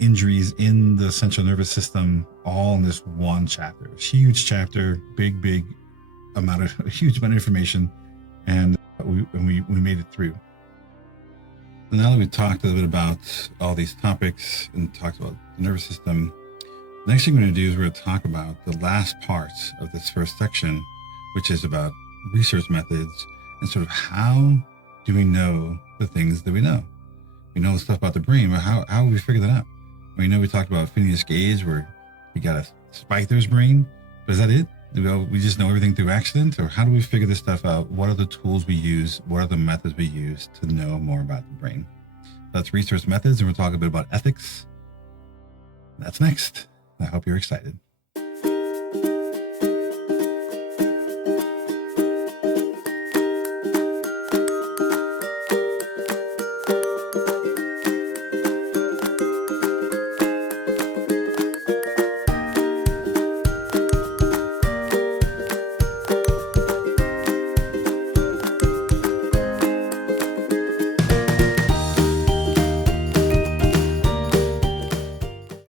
injuries in the central nervous system, all in this one chapter. Huge chapter, big huge amount of information, and we made it through. And now that we've talked a little bit about all these topics and talked about the nervous system, the next thing we're going to do is we're going to talk about the last parts of this first section, which is about research methods and sort of how do we know the things that we know. We know the stuff about the brain, but how have we figured that out? We know we talked about Phineas Gage, where he got a spike through his brain, but is that it? Do we just know everything through accident, or how do we figure this stuff out? What are the tools we use? What are the methods we use to know more about the brain? That's research methods, and we'll talk a bit about ethics. That's next. I hope you're excited.